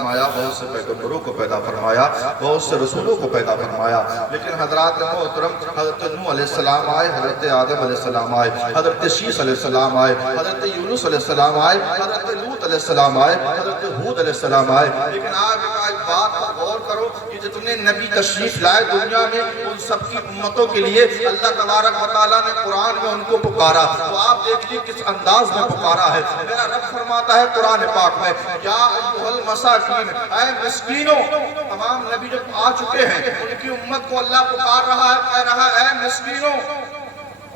فرمایا، بہت سے پیغمبروں کو پیدا فرمایا، بہت سے رسولوں کو پیدا فرمایا، لیکن حضرات محترم حضرت نوح علیہ السلام آئے، حضرت آدم علیہ السلام آئے، حضرت شیس علیہ السلام آئے، حضرت یونس علیہ السلام آئے، حضرت لوط علیہ السلام آئے، حضرت ہود علیہ السلام آئے۔ لیکن آپ ایک بات پر غور کرو کہ جتنے نبی تشریف لائے دنیا میں، ان سب کی امتوں کے لیے اللہ تبارک و تعالیٰ نے قرآن میں ان کو پکارا۔ تو آپ دیکھیے کس انداز میں پکارا ہے۔ میرا رب فرماتا ہے قرآن پاک میں، یا ایھا المساکین، اے مسکینوں۔ تمام نبی جب آ چکے ہیں، ان کی امت کو اللہ پکار رہا ہے، کہہ رہا ہے اے مسکینوں،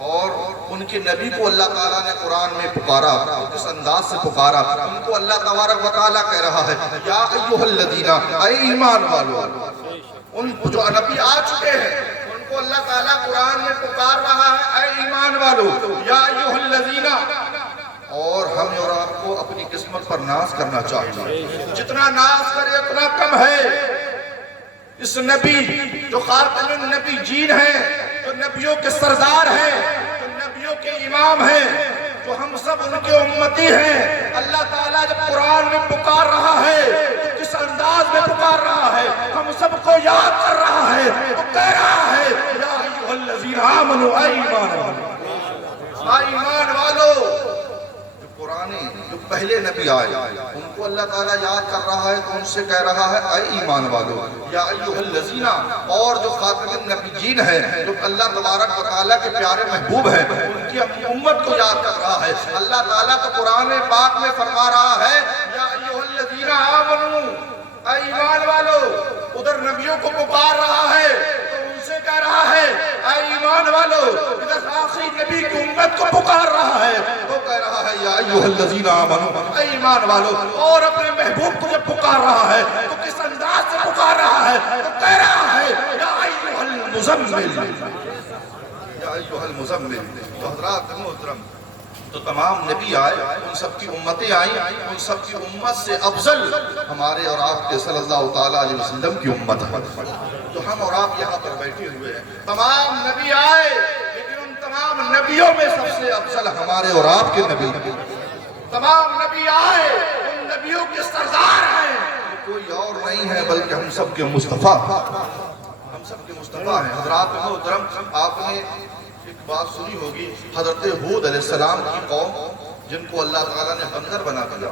اور ان کے نبی کو اللہ تعالیٰ نے قرآن میں پکارا، کس انداز سے پکارا۔ ان کو اللہ تبارک و تعالیٰ کہہ رہا ہے یا ایھا الذین، اے ایمان والو۔ ان جو نبی آ چکے ہیں ان کو اللہ تعالیٰ قرآن میں پکار رہا ہے اے ایمان والو، یا ایھا الذین۔ اور ہمیں اور آپ کو اپنی قسمت پر ناز کرنا چاہیے، جتنا ناز کرے اتنا کم ہے۔ اس نبی جو خاتم النبی جین ہیں، جو نبیوں کے سردار ہیں، جو نبیوں کے امام ہیں، جو ہم سب ان کے امتی ہیں، اللہ تعالیٰ جب قرآن میں پکار رہا ہے تو کس انداز میں پکار رہا ہے، ہم سب کو یاد کر رہا ہے۔ وہ کہہ رہا ہے یا ایھا الذین آمنوا، اے ایمان والو، اے ایمان والو۔ جو پہلے نبی آئے ان کو اللہ تعالیٰ یاد کر رہا ہے تو ان سے کہہ رہا ہے اے ایمان والو، یا ایھا الذین۔ اور جو خاتم النبیین ہیں، جو اللہ تبارک و تعالیٰ کے پیارے محبوب ہیں، ان کی اپنی امت کو یاد کر رہا ہے۔ اللہ تعالیٰ تو قرآن پاک میں فرما رہا ہے یا ایھا الذین آمنوا، اے ایمان والو۔ ادھر نبیوں کو پکار رہا ہے تو ان سے کہہ رہا ہے اے ایمان والو۔ ادھر آخری نبی کی امت کو پکار رہا ہے تو کہہ رہا ہے یا ایھا الذین آمنوا، اے ایمان والو۔ اور اپنے محبوب کو جب پکار رہا ہے تو کس انداز سے پکار رہا ہے تو کہہ رہا ہے یا ایھا المزمل، یا ایھا المزمل۔ تو حضرات محترم، تو تمام نبی آئے، ان سب کی امتیں آئیں، ان سب کی امت سے افضل ہمارے اور آپ کے صلی اللہ تعالیٰ علیہ وسلم کی امت ہے۔ تو ہم اور آپ یہاں پر بیٹھے ہوئے ہیں، تمام نبی آئے، لیکن ان تمام نبیوں میں سب سے افضل ہمارے اور آپ کے نبی۔ تمام نبی آئے، ان نبیوں کے سردار ہیں، کوئی اور نہیں ہے بلکہ ہم سب کے مصطفیٰ، ہم سب کے مصطفیٰ ہیں۔ حضرات محترم، آپ نے ایک بات سنی ہوگی، حضرت ہود علیہ السلام کی قوم، جن کو اللہ تعالیٰ نے بندر بنا دیا،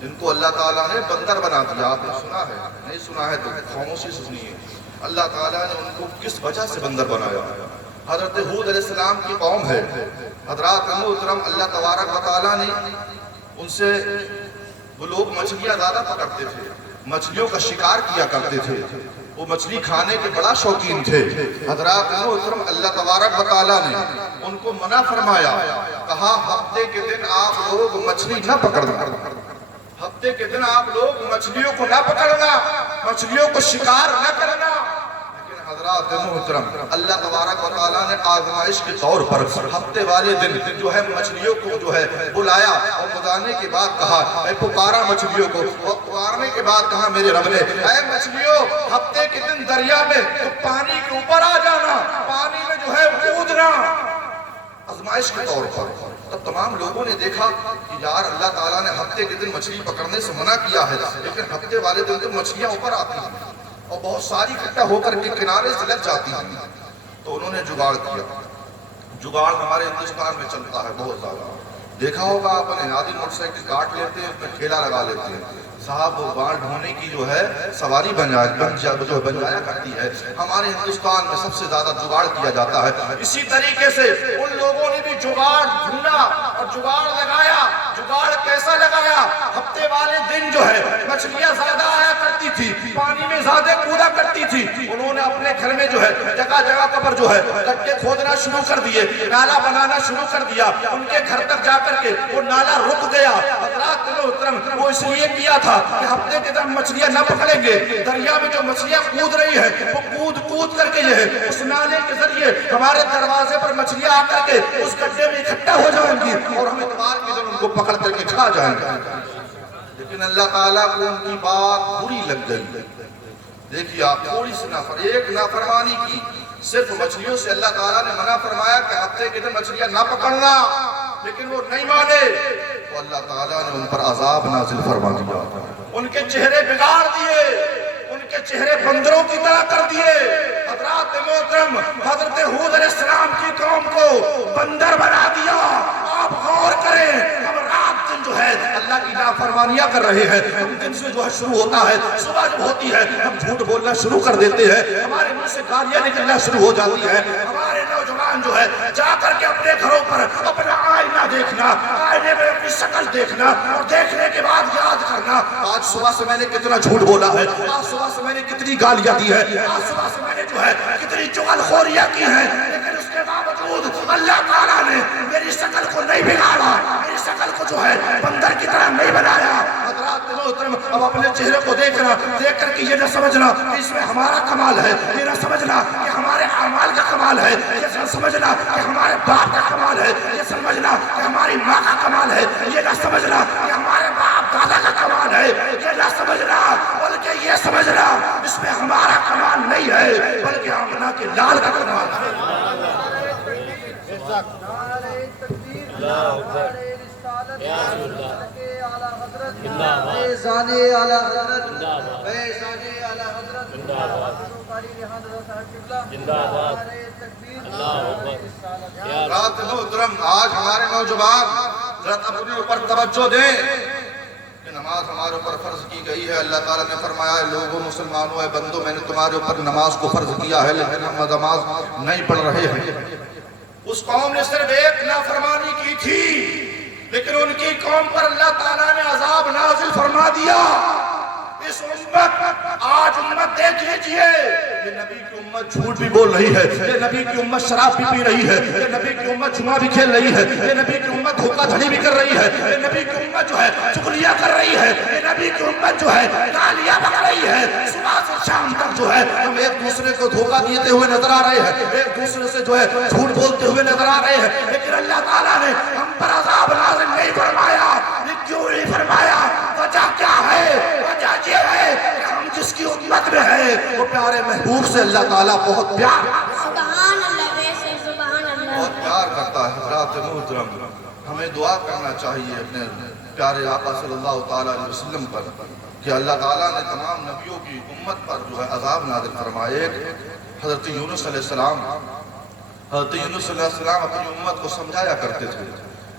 جن کو اللہ تعالیٰ نے بندر بنا دیا۔ آپ نے سنا ہے؟ نہیں سنا ہے تو خاموشی سے سنیے۔ اللہ تعالیٰ نے ان کو کس وجہ سے بندر بنایا؟ حضرت ہود علیہ السلام کی قوم ہے۔ حضرات محترم، اللہ تبارک و تعالیٰ نے ان سے، وہ لوگ مچھلیاں زیادہ پکڑتے تھے، مچھلیوں کا شکار کیا کرتے تھے، وہ مچھلی کھانے کے بڑا شوقین تھے۔ حضرات محترم، اللہ تبارک و تعالیٰ نے ان کو منع فرمایا، کہا ہفتے کے دن آپ لوگ مچھلی نہ پکڑنا، ہفتے کے دن آپ لوگ مچھلیوں کو نہ پکڑنا، مچھلیوں کو شکار نہ کرنا۔ لیکن حضرات محترم، اللہ تبارک و تعالیٰ نے آزمائش کے طور پر ہفتے والے دن جو ہے مچھلیوں کو جو ہے بلایا، اور بلانے کے بعد کہا، اے پکارا مچھلیوں کو، اور پکارنے کے بعد کہا میرے رب نے، اے مچھلیوں، ہفتے کے دن دریا میں تو پانی کے اوپر آ جانا، پانی میں جو ہے کودنا، آزمائش کے طور پر۔ تب تمام لوگوں نے دیکھا کہ یار اللہ تعالیٰ نے ہفتے کے دن مچھلی پکڑنے سے منع کیا ہے، لیکن ہفتے والے دن تو مچھلیاں اوپر آتی ہیں اور بہت ساری اکٹھا ہو کر کے کنارے سے لگ جاتی ہیں۔ تو انہوں نے جگاڑ کیا۔ جگاڑ ہمارے ہندوستان میں چلتا ہے بہت زیادہ، دیکھا ہوگا آپ نے، آدھی موٹر سائیکل کاٹ لیتے ہیں، اس میں ٹھیلا لگا لیتے ہیں، صاحب وہ بانڈ ڈھونے کی جو ہے سواری بن جایا کرتی ہے۔ ہمارے ہندوستان میں سب سے زیادہ جگاڑ کیا جاتا ہے۔ اسی طریقے سے ان لوگوں نے بھی جگاڑ ڈھونڈا اور جگاڑ لگایا۔ جگاڑ کیسا لگایا؟ ہفتے والے دن جو ہے مچھلیاں زیادہ آیا کرتی تھی، پانی میں زیادہ کودا کرتی تھی، انہوں نے اپنے گھر میں جو ہے جگہ جگہ پر جو ہے گڈھے کھودنا شروع کر دیے، نالا بنانا شروع کر دیا۔ ان کے گھر تک جا کر کے وہ نالا رک گیا۔ حضرات محترم، وہ اس لیے کیا تھا کہ ہفتے کے دن مچھلیاں نہ پکڑیں گے، دریا میں جو مچھلیاں کود رہی ہیں وہ کود کر کے جو ہے اس نالے کے ذریعے ہمارے دروازے پر مچھلیاں آ کر کے اس گڈھے میں اکٹھا ہو جائیں گی اور ہم اتوار کے دن ان کو پکڑ کر کے کھا جائیں گے۔ لیکن اللہ تعالیٰ کو ان کی بات بری لگ گئی۔ دیکھیے آپ، تھوڑی سی ایک نافرمانی کی، صرف مچھلیوں سے اللہ تعالیٰ نے منع فرمایا کہ ہفتے کے دن مچھلیاں نہ پکڑنا، لیکن وہ نہیں مانے تو اللہ تعالیٰ نے ان پر عذاب نازل فرما دیا۔ ان کے چہرے بگاڑ دیے، ان کے چہرے بندروں کی طرح کر دیے۔ حضرات محترم، حضرت ہود علیہ السلام کی قوم کو بندر بنا دیا۔ آپ غور کریں، ہم رات دن جو ہے اللہ کی نافرمانیاں کر رہے ہیں۔ ہم دن سے جو ہے شروع ہوتا ہے، صبح جب ہوتی ہے ہم جھوٹ بولنا شروع کر دیتے ہیں، ہمارے منہ سے گالیاں نکلنا شروع ہو جاتی ہے۔ ہمارے نوجوان جو ہے جا کر کے اپنے گھروں پر اپنا آئینہ دیکھنا، آئینے میں اپنی شکل دیکھنا اور دیکھنے کے بعد یاد کرنا، آج صبح سے میں نے کتنا جھوٹ بولا ہے، آج صبح سے میں نے کتنی گالیاں دی ہے، آج صبح سے میں نے جو ہے کتنی چغل خوریاں کی ہیں، لیکن اس کے باوجود اللہ تعالیٰ نے میری شکل کو نہیں بگاڑا، میری شکل کو جو ہے بندر کی طرح نہیں بنایا۔ حضرات محترم، اب اپنے چہرے کو دیکھنا، دیکھ کر کے یہ نہ سمجھنا کہ اس میں ہمارا کمال ہے، یہ نہ سمجھنا کہ ہمارے اعمال کا کمال ہے، یہ نہ سمجھنا کہ ہمارے باپ کا کمال ہے، یہ سمجھنا کہ ہماری ماں کا کمال ہے، یہ نہ سمجھنا کہ ہمارے باپ دادا کا کمال ہے، یہ نہ سمجھنا بلکہ یہ سمجھنا اس میں ہمارا کمال نہیں ہے بلکہ آمنہ کے لال کا کمال ہے۔ رات محترم، آج ہمارے نوجوان ذرا اپنے اوپر توجہ دیں کہ نماز ہمارے اوپر فرض کی گئی ہے۔ اللہ تعالیٰ نے فرمایا ہے لوگوں مسلمانوں اے بندو میں نے تمہارے اوپر نماز کو فرض کیا ہے لیکن ہم نماز نہیں پڑھ رہے ہیں۔ اس قوم نے صرف ایک نافرمانی کی تھی لیکن ان کی قوم پر اللہ تعالیٰ نے عذاب نازل فرما دیا۔ اس امت، آج امت دیکھ لیجئے، یہ نبی کی امت جھوٹ بھی بول رہی ہے، یہ نبی کی امت شراب بھی پی رہی ہے، یہ نبی کی امت جمعہ بھی کھیل رہی ہے، یہ نبی کی امت دھوکہ دھڑی بھی کر رہی ہے، یہ نبی کی امت جو ہے چغلیاں کر رہی ہے، یہ نبی کی امت جو ہے گالیاں بک رہی ہے۔ صبح سے شام تک جو ہے ہم ایک دوسرے کو دھوکہ دیتے ہوئے نظر آ رہے ہیں، ایک دوسرے سے جو ہے جھوٹ بولتے ہوئے نظر آ رہے ہیں، لیکن اللہ تعالیٰ نے ہم پر عذاب نازل نہیں فرمایا۔ یہ کیوں نہیں فرمایا؟ وجہ کیا ہے؟ وجہ یہ ہے کہ ہم جس کی امت میں ہیں وہ پیارے محبوب سے اللہ تعالیٰ بہت پیار سبحان اللہ، بے شک سبحان اللہ، بہت پیار کرتا ہے۔ حضرات محترم، ہمیں دعا کرنا چاہیے اپنے پیارے آقا صلی اللہ تعالیٰ علیہ وسلم پر کہ اللہ تعالیٰ نے تمام نبیوں کی امت پر جو ہے عذاب نازل فرمائے۔ حضرت یونس علیہ السلام اپنی امت کو سمجھایا کرتے تھے،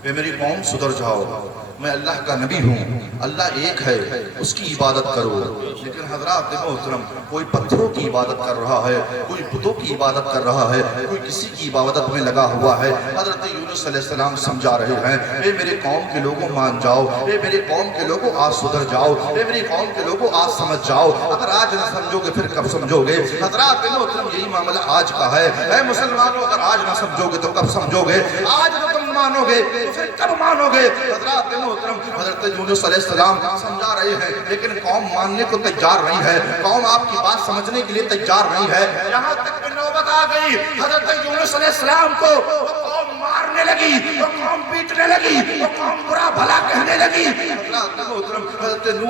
اے میری قوم سدھر جاؤ، میں اللہ کا نبی ہوں، اللہ ایک ہے، اس کی عبادت کرو۔ لیکن حضرات محترم، کوئی پتھروں کی عبادت کر رہا ہے، کوئی بتوں کی عبادت کر رہا ہے، کوئی کسی کی عبادت میں لگا ہوا ہے۔ حضرت یونس علیہ السلام سمجھا رہے ہیں، اے میرے قوم کے لوگوں مان جاؤ، اے میرے قوم کے لوگوں آج سدھر جاؤ، اے میری قوم کے لوگوں آج سمجھ جاؤ، اگر آج نہ سمجھو گے پھر کب سمجھو گے؟ حضرات محترم، یہی معاملہ آج کا ہے، اے مسلمانوں، اگر آج نہ سمجھو گے تو کب سمجھو گے؟ آج نہ تم مانو گے تو پھر کب مانو گے؟ حضرات محترم، حضرت یونس علیہ السلام سمجھا رہے ہیں لیکن قوم ماننے کو تیار نہیں ہے، قوم آپ کی بات سمجھنے کے لیے تیار نہیں ہے۔ یہاں تک کہ نوبت آ گئی حضرت یونس علیہ السلام کو وہ قوم مارنے لگی، وہ قوم پیٹنے لگی، وہ قوم برا بھلا کہنے لگی۔ حضرات محترم،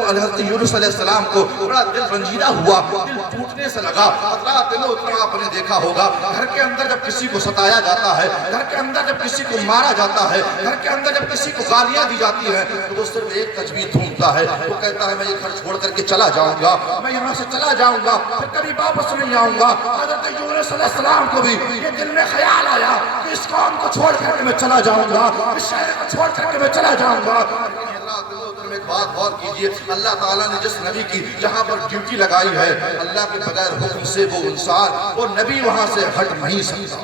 حضرت یونس علیہ السلام کو بڑا دل رنجیدہ ہوا، دل ٹوٹنے سے لگا۔ حضرات محترم، آپ نے دیکھا ہوگا گھر کے اندر جب کسی کو ستایا جاتا ہے، گھر کے اندر جب کسی کو مارا جاتا ہے، گھر کے اندر جب کسی کو گالیاں دی جاتی ہیں تو وہ صرف ایک تجویز ڈھونڈتا ہے، وہ کہتا ہے میں یہ گھر چھوڑ کر کے چلا جاؤں گا، میں یہاں سے چلا جاؤں گا، پھر کبھی واپس نہیں آؤں گا۔ حضرت یونس علیہ السلام کو بھی یہ دل میں خیال آیا کہ اس قوم کو چھوڑ کر کے میں چلا جاؤں گا، اس شہر کو چھوڑ کر کے میں چلا جاؤں گا۔ ایک بات غور کیجئے، اللہ تعالیٰ نے جس نبی کی جہاں پر ڈیوٹی لگائی ہے، اللہ کے بغیر حکم سے وہ انسان، وہ نبی وہاں سے ہٹ نہیں سکتا،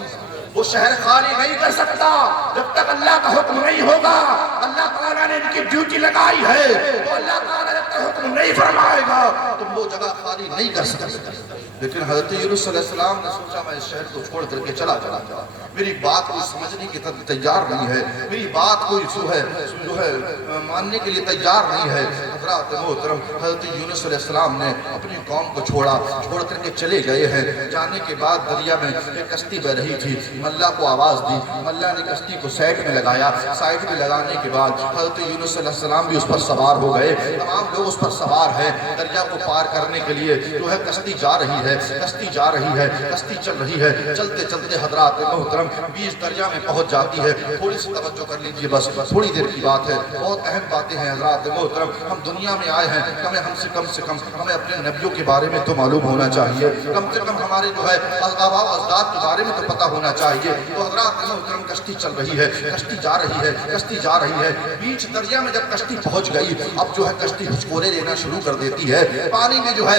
وہ شہر خالی نہیں کر سکتا جب تک اللہ کا حکم نہیں ہوگا۔ اللہ تعالیٰ نے ان کی ڈیوٹی لگائی ہے، تو اللہ تعالیٰ جب تک حکم نہیں فرمائے گا تو وہ جگہ خالی نہیں کر سکتا۔ لیکن حضرت یونس علیہ السلام نے سوچا میں اس شہر کو چھوڑ کر کے چلا جاؤں، میری بات کوئی سمجھنے کی تیار نہیں ہے، میری بات کوئی جو ہے ماننے کے لیے تیار نہیں ہے۔ حضرات محترم، حضرت یونس علیہ السلام نے اپنی قوم کو چھوڑ کر کے چلے گئے ہیں۔ جانے کے بعد دریا میں ایک کشتی بہ رہی تھی، ملا کو آواز دی، ملا نے کشتی کو سائڈ میں لگایا، سائڈ میں لگانے کے بعد حضرت یونس علیہ السلام بھی اس پر سوار ہو گئے، تمام لوگ اس پر سوار ہیں۔ دریا کو پار کرنے کے لیے جو ہے کشتی جا رہی ہے، کشتی جا رہی ہے، کشتی چل رہی ہے، چلتے چلتے حضرات محترم بیچ دریا میں پہنچ جاتی ہے۔ تھوڑی سی توجہ کر لیجئے، بس تھوڑی دیر کی بات ہے، بہت اہم باتیں ہیں حضرات محترم، ہم دونوں دنیا میں آئے ہیں ہمیں کم سے کم ہمیں اپنے نبیوں کے بارے میں تو معلوم ہونا چاہیے، کم سے کم ہمارے جو ہے آباء و اجداد کے بارے میں تو پتہ ہونا چاہیے۔ تو حضرات محترم کشتی چل رہی ہے، کشتی جا رہی ہے، بیچ دریا میں جب کشتی پہنچ گئی، اب جو ہے کشتی ہچکولے لینا شروع کر دیتی ہے، پانی میں جو ہے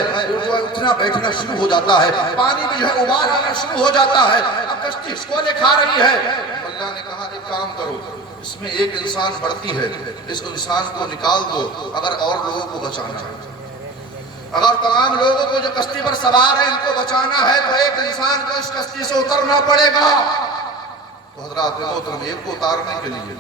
اٹھنا بیٹھنا شروع ہو جاتا ہے، پانی میں جو ہے ابار آنا شروع ہو جاتا ہے، اب کشتی ہچکولے کھا رہی ہے۔ اللہ نے کہا ایک کام کرو، اس میں ایک انسان بڑھتی ہے، اس انسان کو نکال دو، اگر اور لوگوں کو بچانا ہے، اگر تمام لوگوں کو جو کشتی پر سوار ہیں ان کو بچانا ہے تو ایک انسان کو اس کشتی سے اترنا پڑے گا۔ تو حضرات محترم ایک کو اتارنے کے لیے،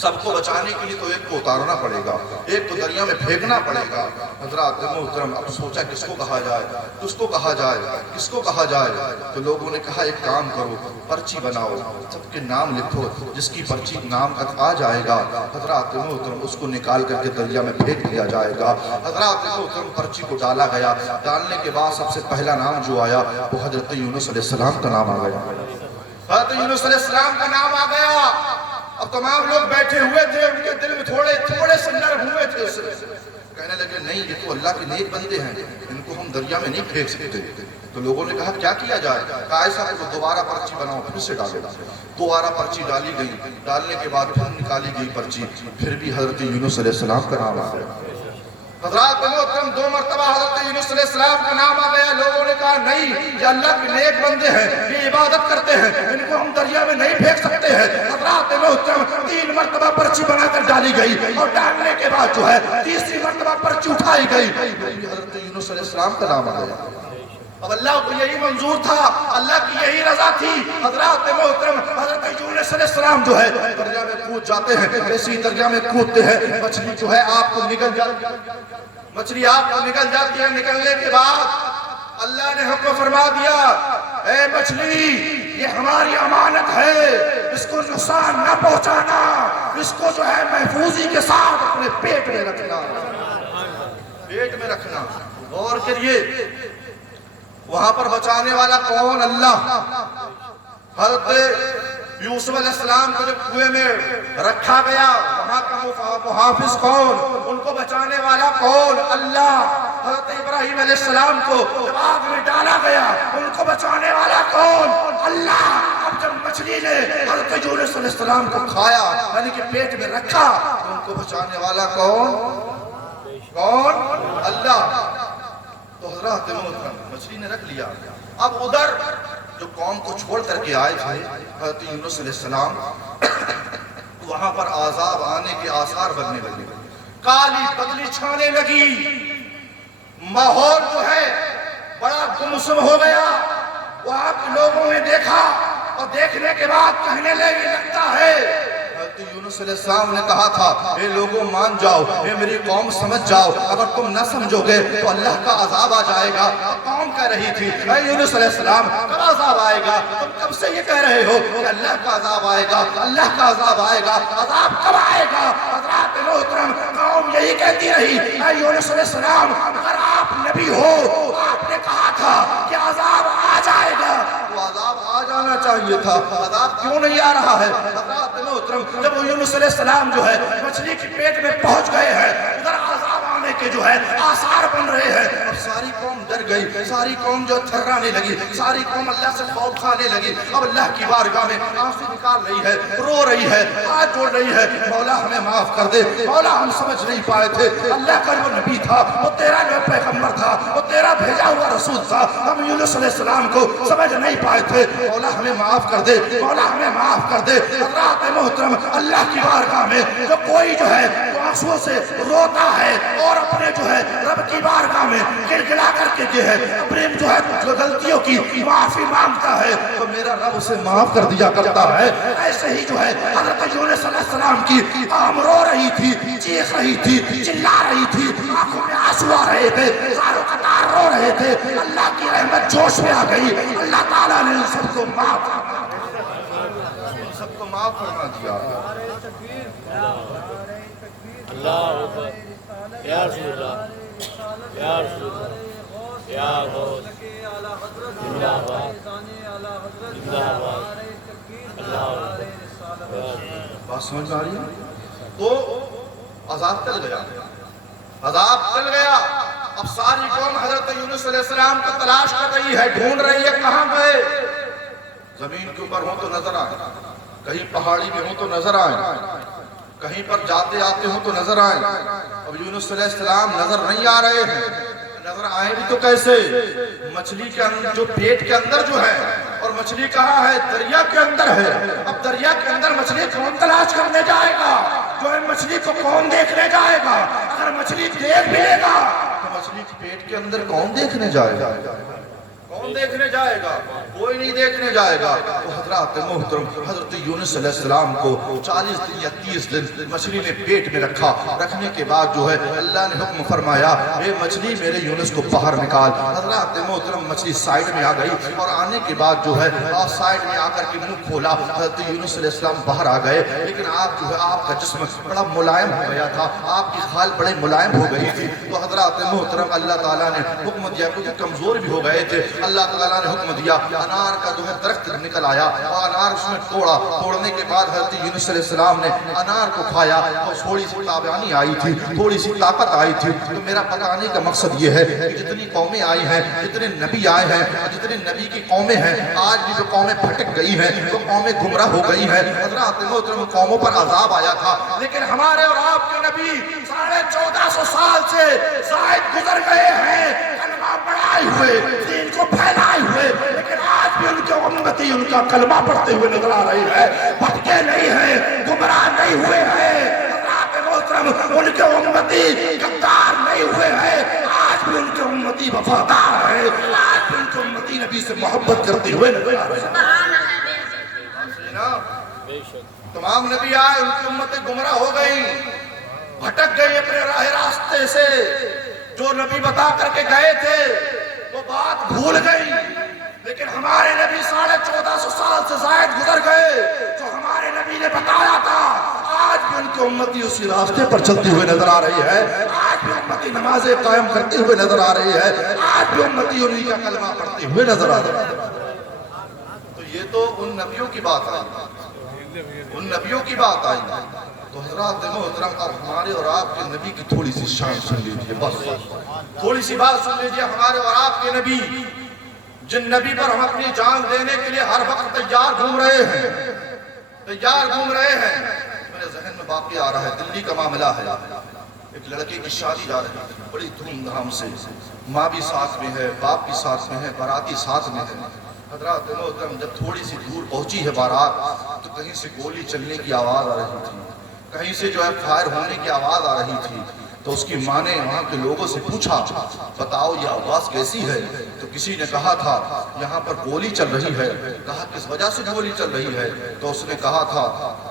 سب کو بچانے کے لیے تو ایک کو اتارنا پڑے گا، ایک کو دریا میں پھینکنا پڑے گا۔ حضرات محترم اب سوچا کس کو کہا جائے، کس کو کہا جائے، کس کو کہا جائے؟ تو لوگوں نے کہا ایک کام کرو، پرچی بناؤ، سب کے نام لکھو، جس کی پرچی نام تک آ جائے گا حضرات محترم اس کو نکال کر کے دریا میں پھینک دیا جائے گا۔ حضرات محترم پرچی کو ڈالا گیا، ڈالنے کے بعد سب سے پہلا نام جو آیا وہ حضرت یونس علیہ السلام کا نام آ گیا، حضرت یونس علیہ السلام کا نام آ گیا۔ اب تمام لوگ بیٹھے ہوئے تھے، ان کے دل میں تھوڑے سے نرم ہوئے تھے، کہنے لگے نہیں یہ تو اللہ کے نیک بندے ہیں، ان کو ہم دریا میں نہیں پھینک سکتے۔ تو لوگوں نے کہا کیا کیا جائے؟ کہا ایسا ہے تو دوبارہ پرچی بناؤ، پھر سے ڈالے، دوبارہ پرچی ڈالی گئی، ڈالنے کے بعد پھر نکالی گئی پرچی، پھر بھی حضرت یونس علیہ السلام کا نام آ گیا۔ حضرات محترم دو مرتبہ حضرت یونس علیہ السلام کا نام آ گیا۔ لوگوں نے کہا نہیں یہ اللہ کے نیک بندے ہیں، یہ عبادت کرتے ہیں، ان کو ہم دریا میں نہیں پھینک سکتے ہیں۔ حضرات محترم 3 مرتبہ پرچی بنا کر ڈالی گئی اور ڈالنے کے بعد جو ہے تیسری مرتبہ پرچی اٹھائی گئی، حضرت یونس علیہ السلام کا نام آ گیا۔ اب اللہ کو یہی منظور تھا، اللہ کی یہی رضا تھی۔ حضرات محترم حضرت یونس علیہ السلام جو ہے دریا میں کود جاتے ہیں، ایسی دریا میں کودتے ہیں، مچھلی جو ہے آپ کو نگل جاتی ہے، مچھلی آپ کو نگل جاتی ہے۔ نکلنے کے بعد اللہ نے ہم کو فرما دیا اے مچھلی یہ ہماری امانت ہے، اس کو نقصان نہ پہنچانا، اس کو جو ہے محفوظی کے ساتھ اپنے پیٹ میں رکھنا، پیٹ میں رکھنا۔ غور کریے وہاں پر بچانے والا کون؟ اللہ۔ حضرت یوسف علیہ السلام کو جب کنویں میں رکھا گیا وہاں کا محافظ کون؟ ان کو بچانے والا کون؟ اللہ۔ حضرت ابراہیم علیہ السلام کو جب آگ میں ڈالا گیا ان کو بچانے والا کون؟ اللہ۔ اب جب مچھلی نے حضرت یونس علیہ السلام کو کھایا یعنی کہ پیٹ میں رکھا تو ان کو بچانے والا کون؟ اللہ۔ تو حضرات محترم مچھلی نے رکھ لیا۔ اب ادھر جو قوم کو چھوڑ کر کے آئے تھے حضرت یونس علیہ السلام وہاں پر عذاب آنے کے آثار بننے لگے، کالی بدلی چھانے لگی، ماحول جو ہے بڑا گمسم ہو گیا۔ وہاں کے لوگوں نے دیکھا اور دیکھنے کے بعد کہنے لگے لگتا ہے حضرت یونس علیہ السلام نے کہا تھا اے لوگوں مان جاؤ، اے میری قوم سمجھ جاؤ، اگر تم نہ سمجھو گے تو اللہ کا عذاب آ جائے گا۔ قوم کہہ رہی تھی اے یونس علیہ السلام کب عذاب آئے گا؟ تم کب سے یہ کہہ رہے ہو کہ اللہ کا عذاب آئے گا، اللہ کا عذاب آئے گا، عذاب کب آئے گا؟ حضرات محترم قوم یہی کہتی رہی اے یونس علیہ السلام اگر آپ نبی ہو، آپ نے کہا تھا کہ عذاب آ جائے گا، تو عذاب آ جانا چاہیے تھا، عذاب کیوں نہیں آ رہا ہے؟ حضرات محترم جب یونس علیہ السلام جو ہے مچھلی کے پیٹ میں پہنچ گئے ہیں ادھر عذاب آنے کے جو ہے آثار بن رہے ہیں۔ اب ساری قوم ڈر گئی، ساری قوم جو تھرانے لگی، ساری قوم اللہ سے خوف کھانے لگی۔ اب اللہ کی بارگاہ میں آنسو نکال رہی ہے، رو رہی ہے، ہاتھ جوڑ رہی ہے مولا ہمیں معاف کر دے، مولا ہم سمجھ نہیں پائے تھے، اللہ کا وہ نبی تھا، وہ تیرا جو پیغمبر تھا، وہ تیرا بھیجا ہوا رسول تھا، ہم یونس علیہ السلام کو سمجھ نہیں پائے تھے، مولا ہمیں معاف کر دے، مولا ہمیں معاف کر دے۔ حضرات محترم اللہ کی بارگاہ میں جو کوئی جو ہے آنسوؤں سے روتا ہے اور اپنے جو ہے رب کی بارگاہ میں گڑگڑا کر کے جو ہے اپنے جو ہے غلطیوں کی معافی مانگتا ہے تو میرا رب اسے معاف کر دیا کرتا ہے۔ ایسے ہی جو ہے حضرت یونس علیہ السلام کی قوم رو رہی تھی، چیخ رہی تھی، چلا رہی تھی، آنکھوں میں آنسو آ رہے تھے، زاروں قطار رو رہے تھے۔ اللہ کی رحمت جوش میں آ گئی، اللہ تعالیٰ نے ان سب کو معاف فرما دیا۔ اللہ اکبر یا رسول اللہ یا رسول اللہ یا غوث زندہ باد زندہ باد اللہ اکبر۔ بات سمجھ میں آ رہی ہے؟ تو عذاب ٹل گیا، عذاب چل گیا. اب ساری قوم حضرت یونس علیہ السلام کو تلاش کر رہی ہے, ڈھونڈ رہی ہے کہاں گئے. زمین کے اوپر ہوں تو نظر آئے, کہیں پہاڑی میں ہوں تو نظر آئے, کہیں پر جاتے آتے ہوں تو نظر آئے. اب یونس علیہ السلام نظر نہیں آ رہے ہیں. نظر آئے بھی تو کیسے؟ مچھلی کے اندر, جو پیٹ کے اندر جو ہے, اور مچھلی کہاں ہے؟ دریا کے اندر ہے. اب دریا کے اندر مچھلی کون تلاش کرنے جائے گا؟ جو ہے مچھلی کو کون دیکھنے جائے گا؟ اگر مچھلی دیکھ بھی لے گا تو مچھلی کے پیٹ کے اندر کون دیکھنے جائے گا؟ کون دیکھنے جائے گا؟ کوئی نہیں دیکھنے جائے گا. تو حضرات محترم, حضرت یونس علیہ السلام کو 40 دن یا 30 دن مچھلی نے پیٹ میں رکھا. رکھنے کے بعد جو ہے اللہ نے حکم فرمایا, اے مچھلی میرے یونس کو باہر نکال. حضرات محترم, مچھلی سائیڈ میں آ گئی, اور آنے کے بعد جو ہے سائیڈ میں آ کر کے منہ کھولا. حضرت یونس علیہ السلام باہر آ گئے, لیکن آپ جو ہے آپ کا جسم بڑا ملائم ہو گیا تھا, آپ کی خال بڑے ملائم ہو گئی تھی. تو حضرات محترم, اللہ تعالیٰ نے حکم دیا, کیونکہ کمزور بھی ہو گئے تھے, اللہ تعالیٰ نے حکم دیا, انار کا جو ہے درخت نکل آیا, اور انار اس میں توڑا. توڑنے کے بعد حضرت یونس علیہ السلام نے انار کو کھایا, اور تھوڑی سی تابعانی آئی تھی, تھوڑی سی طاقت آئی تھی. تو میرا بتانے کا مقصد یہ ہے کہ جتنی قومیں آئی ہیں, جتنے نبی آئے ہیں, جتنے نبی کی قومیں ہیں, آج بھی جو قومیں بھٹک گئی ہیں, وہ قومیں گمراہ ہو گئی ہیں. حضرات محترم, قوموں پر عذاب آیا تھا, لیکن ہمارے اور آپ کے نبی 1450 سال سے زائد گزر گئے ہیں, کلمہ پڑھائے ہوئے, دین کو پھیلائے ہوئے, لیکن آج بھی ان کے امتی ان کا کلمہ پڑھتے ہوئے نظر آ رہی ہے. بھٹکے نہیں ہیں, گمراہ نہیں ہوئے ہیں. حضرات محترم, ان کے امتی غدار نہیں ہوئے ہیں, آج بھی ان کے امتی وفادار ہیں, آج بھی ان کے امتی نبی سے محبت کرتے ہوئے نظر آ رہے ہیں. تمام نبی آئے, ان کی امتیں گمراہ ہو گئی, بھٹک گئی اپنے راہ راستے سے. جو نبی بتا کر کے گئے تھے وہ بات بھول گئی, لیکن ہمارے نبی 1450 سال سے زائد گزر گئے. جو ہمارے نبی نے بتایا تھا, آج بھی ان کی امتی اسی راستے پر چلتی ہوئے نظر آ رہی ہے. آج بھی امتی نمازیں قائم کرتے ہوئے نظر آ رہی ہے, آج بھی امتی انہی کا کلمہ پڑھتے ہوئے نظر آ رہی ہے. تو یہ تو ان نبیوں کی بات آئی, ان نبیوں کی بات آئی. تو حضرات محترم, اب ہمارے اور آپ کے نبی کی تھوڑی سی شان سن لیجئے, بس تھوڑی سی بات سن لیجئے. ہمارے اور آپ کے نبی, جن نبی پر ہم اپنی جان دینے کے لیے ہر وقت تیار گھوم رہے ہیں, تیار گھوم رہے ہیں. میرے ذہن میں باقی آ رہا ہے, دلی کا معاملہ ہے. ایک لڑکے کی شادی جا رہی ہے, بڑی دھوم دھام سے, ماں بھی ساتھ میں ہے, باپ بھی ساتھ میں ہے, باراتی ساتھ میں ہے. حضرات محترم, جب تھوڑی سی دور پہنچی ہے بارات, تو کہیں سے گولی چلنے کی آواز آ رہی تھی, کہیں سے جو ہے فائر ہونے کی آواز آ رہی تھی. تو اس کی ماں نے وہاں کے لوگوں سے پوچھا, بتاؤ یہ آواز کیسی ہے؟ تو کسی نے کہا تھا یہاں پر گولی چل رہی ہے. کہا کس وجہ سے گولی چل رہی ہے؟ تو اس نے کہا تھا,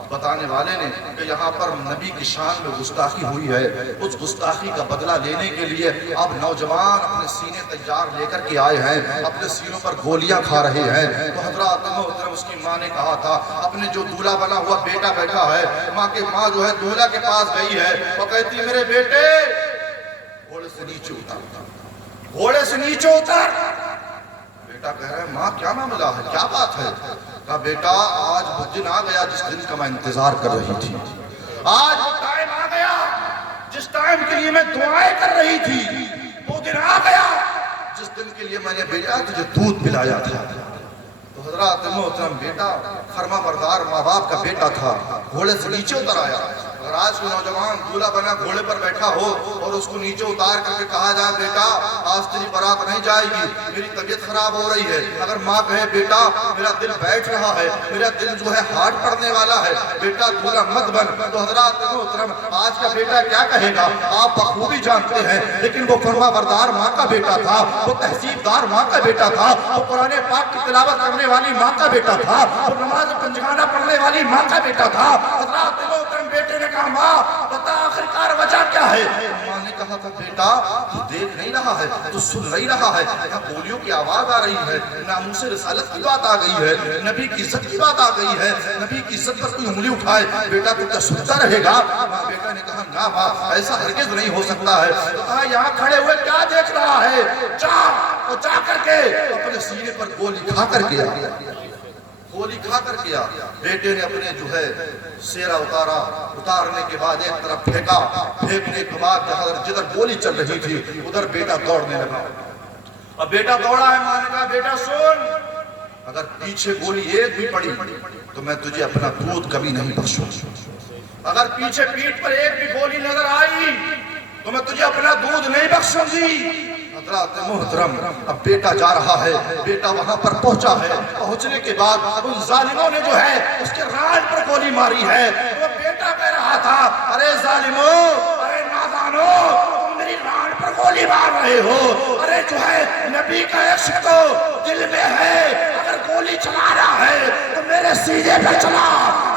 بتانے والے نے, کہ یہاں پر نبی کی شان میں گستاخی ہوئی ہے, اس گستاخی کا بدلہ لینے کے لیے اب نوجوان اپنے سینے تیار لے کر کے آئے ہیں, اپنے سینوں پر گولیاں کھا رہے ہیں. تو حضرات محترم, اس کی ماں نے کہا تھا, اپنے جو دولہا بنا ہوا بیٹا بیٹھا ہے, ماں جو ہے دولہا کے پاس گئی ہے, وہ کہتی میرے بیٹے گھوڑے سے نیچے اتر, گھوڑے سے نیچے اتر. بیٹا کہہ رہا ہے, ماں کیا معاملہ ہے, کیا بات ہے؟ کہا بیٹا, آج وہ دن آ گیا جس دن کا میں انتظار کر رہی تھی. آج وہ ٹائم آ گیا جس ٹائم کے لیے میں دعائیں کر رہی تھی. وہ دن آ گیا جس دن کے لیے میں نے بیٹا تجھے دودھ پلایا تھا. تو حضرات محترم, بیٹا فرما بردار ماں باپ کا بیٹا تھا, گھوڑے سے نیچے اتر آیا. اگر آج کوئی نوجوان دولہا بنا گھوڑے پر بیٹھا ہو اور اس کو نیچے اتار کر کے کہا جائے بیٹا آج تیری بارات نہیں جائے گی, میری طبیعت خراب ہو رہی ہے, اگر ماں کہے بیٹا میرا دل بیٹھ رہا ہے, میرا دل جو ہے ہارٹ پڑنے والا ہے, بیٹا دولہا مت بن, تو حضرات محترم آج کا بیٹا کیا کہے گا آپ بخوبی جانتے ہیں. لیکن وہ فرما بردار ماں کا بیٹا تھا, وہ تہذیب دار ماں کا بیٹا تھا, وہ قرآن پاک کی تلاوت کرنے والی ماں کا بیٹا تھا, وہ نماز پنجگانہ پڑھنے والی ماں کا بیٹا تھا. حضرات محترم, بیٹے نے کہا ماں بتا آخرکار وجہ کیا ہے؟ ماں نے کہا تھا بیٹا تو دیکھ نہیں رہا ہے, تو سن نہیں رہا ہے, یہاں گولیوں کی آواز آ رہی ہے, ناموس رسالت کی بات آ گئی ہے, نبی کی عزت کی بات آ گئی ہے, نبی کی عزت پر کوئی انگلی اٹھائے, بیٹا تو کیا سنتا رہے گا؟ بیٹا نے کہا نا ماں ایسا ہرگز نہیں ہو سکتا ہے. تو کہا یہاں کھڑے ہوئے کیا دیکھ رہا ہے, جا اور جا کر کے اپنے سینے پر گولی کھا کر کے آ. گولی کھا کر کیا. بیٹے نے اپنے جو ہے سیرا اتارا, اتارنے کے بعد ایک طرف پھینکا, پھینکنے کے بعد جدھر گولی چل رہی تھی ادھر بیٹا دوڑنے لگا. اب بیٹا دوڑا ہے, ماں نے کہا بیٹا سن, اگر پیچھے گولی ایک بھی پڑی تو میں تجھے اپنا دودھ کبھی نہیں بخشوں. اگر پیچھے پیٹھ پر ایک بھی گولی نظر آئی تو میں تجھے اپنا دودھ نہیں بخشوں گی. حضرات محترم, اب بیٹا جا رہا ہے, بیٹا وہاں پر پہنچا ہے. پہنچنے کے بعد ان ظالموں نے جو ہے اس کے ران پر گولی ماری ہے. وہ بیٹا کہہ رہا تھا, ارے ظالموں, ارے نادانوں, تم میری ران پر گولی مار رہے ہو. ارے جو ہے نبی کا عشق تو دل میں ہے, اگر گولی چلانا ہے تو میرے سینے پہ چلا.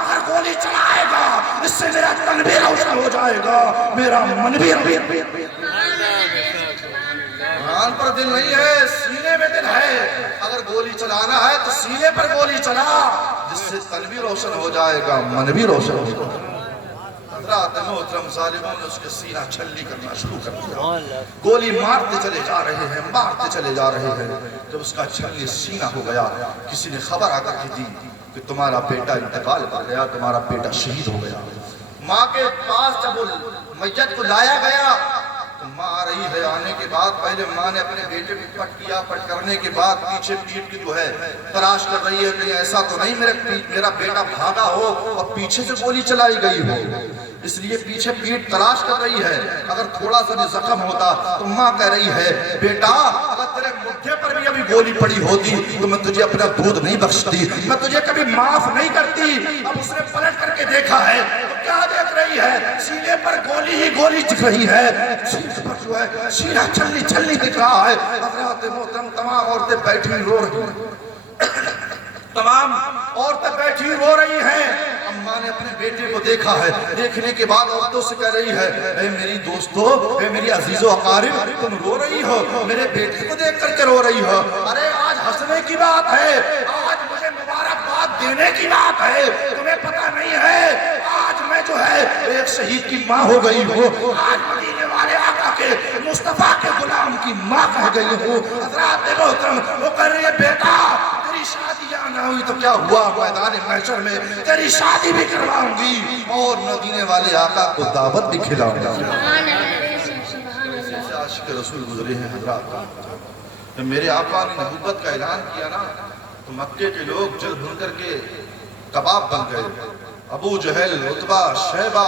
اگر گولی چلائے گا اس سے میرا تن بھی روشن ہو جائے گا, میرا من بھی ران پر دل نہیں ہے, سینے میں دل ہے. اگر گولی چلانا ہے تو سینے پر گولی چلا, جس سے تن بھی روشن ہو جائے گا, من بھی روشن ہو جائے گا. حضرات محترم, ظالموں نے اس کے سینہ چھلنی کرنا شروع کر دیا. گولی مارتے چلے جا رہے ہیں, مارتے چلے جا رہے ہیں. جب اس کا چھلنی سینہ ہو گیا, کسی نے خبر آ کر کے دی کہ تمہارا بیٹا انتقال کر گیا, تمہارا بیٹا شہید ہو گیا. ماں کے پاس جب میت کو لایا گیا تو ماں آ رہی ہے. آنے کے بعد پہلے ماں نے اپنے بیٹے کو پٹ کیا, پٹ کرنے کے بعد پیچھے پیٹ کی جو ہے تلاش کر رہی ہے کہ ایسا تو نہیں میرا بیٹا بھاگا ہو اور پیچھے سے گولی چلائی گئی ہو, اس لیے پیچھے پیٹ تلاش کر رہی ہے. اگر تھوڑا سا بھی زخم ہوتا تو ماں کہہ رہی ہے, بیٹا اگر تیرے مٹھے پر بھی ابھی گولی پڑی ہوتی تو میں تجھے اپنا دودھ نہیں بخشتی, میں تجھے کبھی معاف نہیں کرتی. اب اس نے پلٹ کر کے دیکھا ہے تو کیا دیکھ رہی ہے, سینے پر گولی ہی گولی دکھ رہی ہے, سینے پر جو ہے سینہ چھلنی چھلنی دکھ رہا ہے. حضرات محترم, تمام عورتیں بیٹھی رو رہی ہیں, تمام عورتیں بیٹھی رو رہی ہیں. اماں نے اپنے بیٹے کو دیکھا ہے, دیکھنے کے بعد عورتوں سے کہہ رہی ہے, اے میری دوستو, اے میری عزیز و اقارب, تم رو رہی ہو, میرے بیٹے کو دیکھ کر کے رو رہی ہو. ارے آج ہنسنے کی بات ہے, آج مجھے مبارکباد دینے کی بات ہے. تمہیں پتہ نہیں ہے آج میں جو ہے ایک شہید کی ماں ہو گئی ہوں, آج مدینے والے آقا کے مصطفیٰ کے غلام کی ماں کہہ گئی ہوں. حضرات محترم, وہ کہہ رہی ہے, بیٹا تیری شادی یا نہ ہوئی تو کیا ہوا, میدان محشر میں تیری شادی بھی کرواؤں گی اور مدینے والے آقا کو دعوت بھی کھلاؤں گا. سے عاشق رسول گزرے ہیں. حضرات, جب میرے آقا نے نبوت کا اعلان کیا نا تو مکے کے لوگ جل بھن کر کے کباب بن گئے. ابو جہل, عتبہ, شیبہ,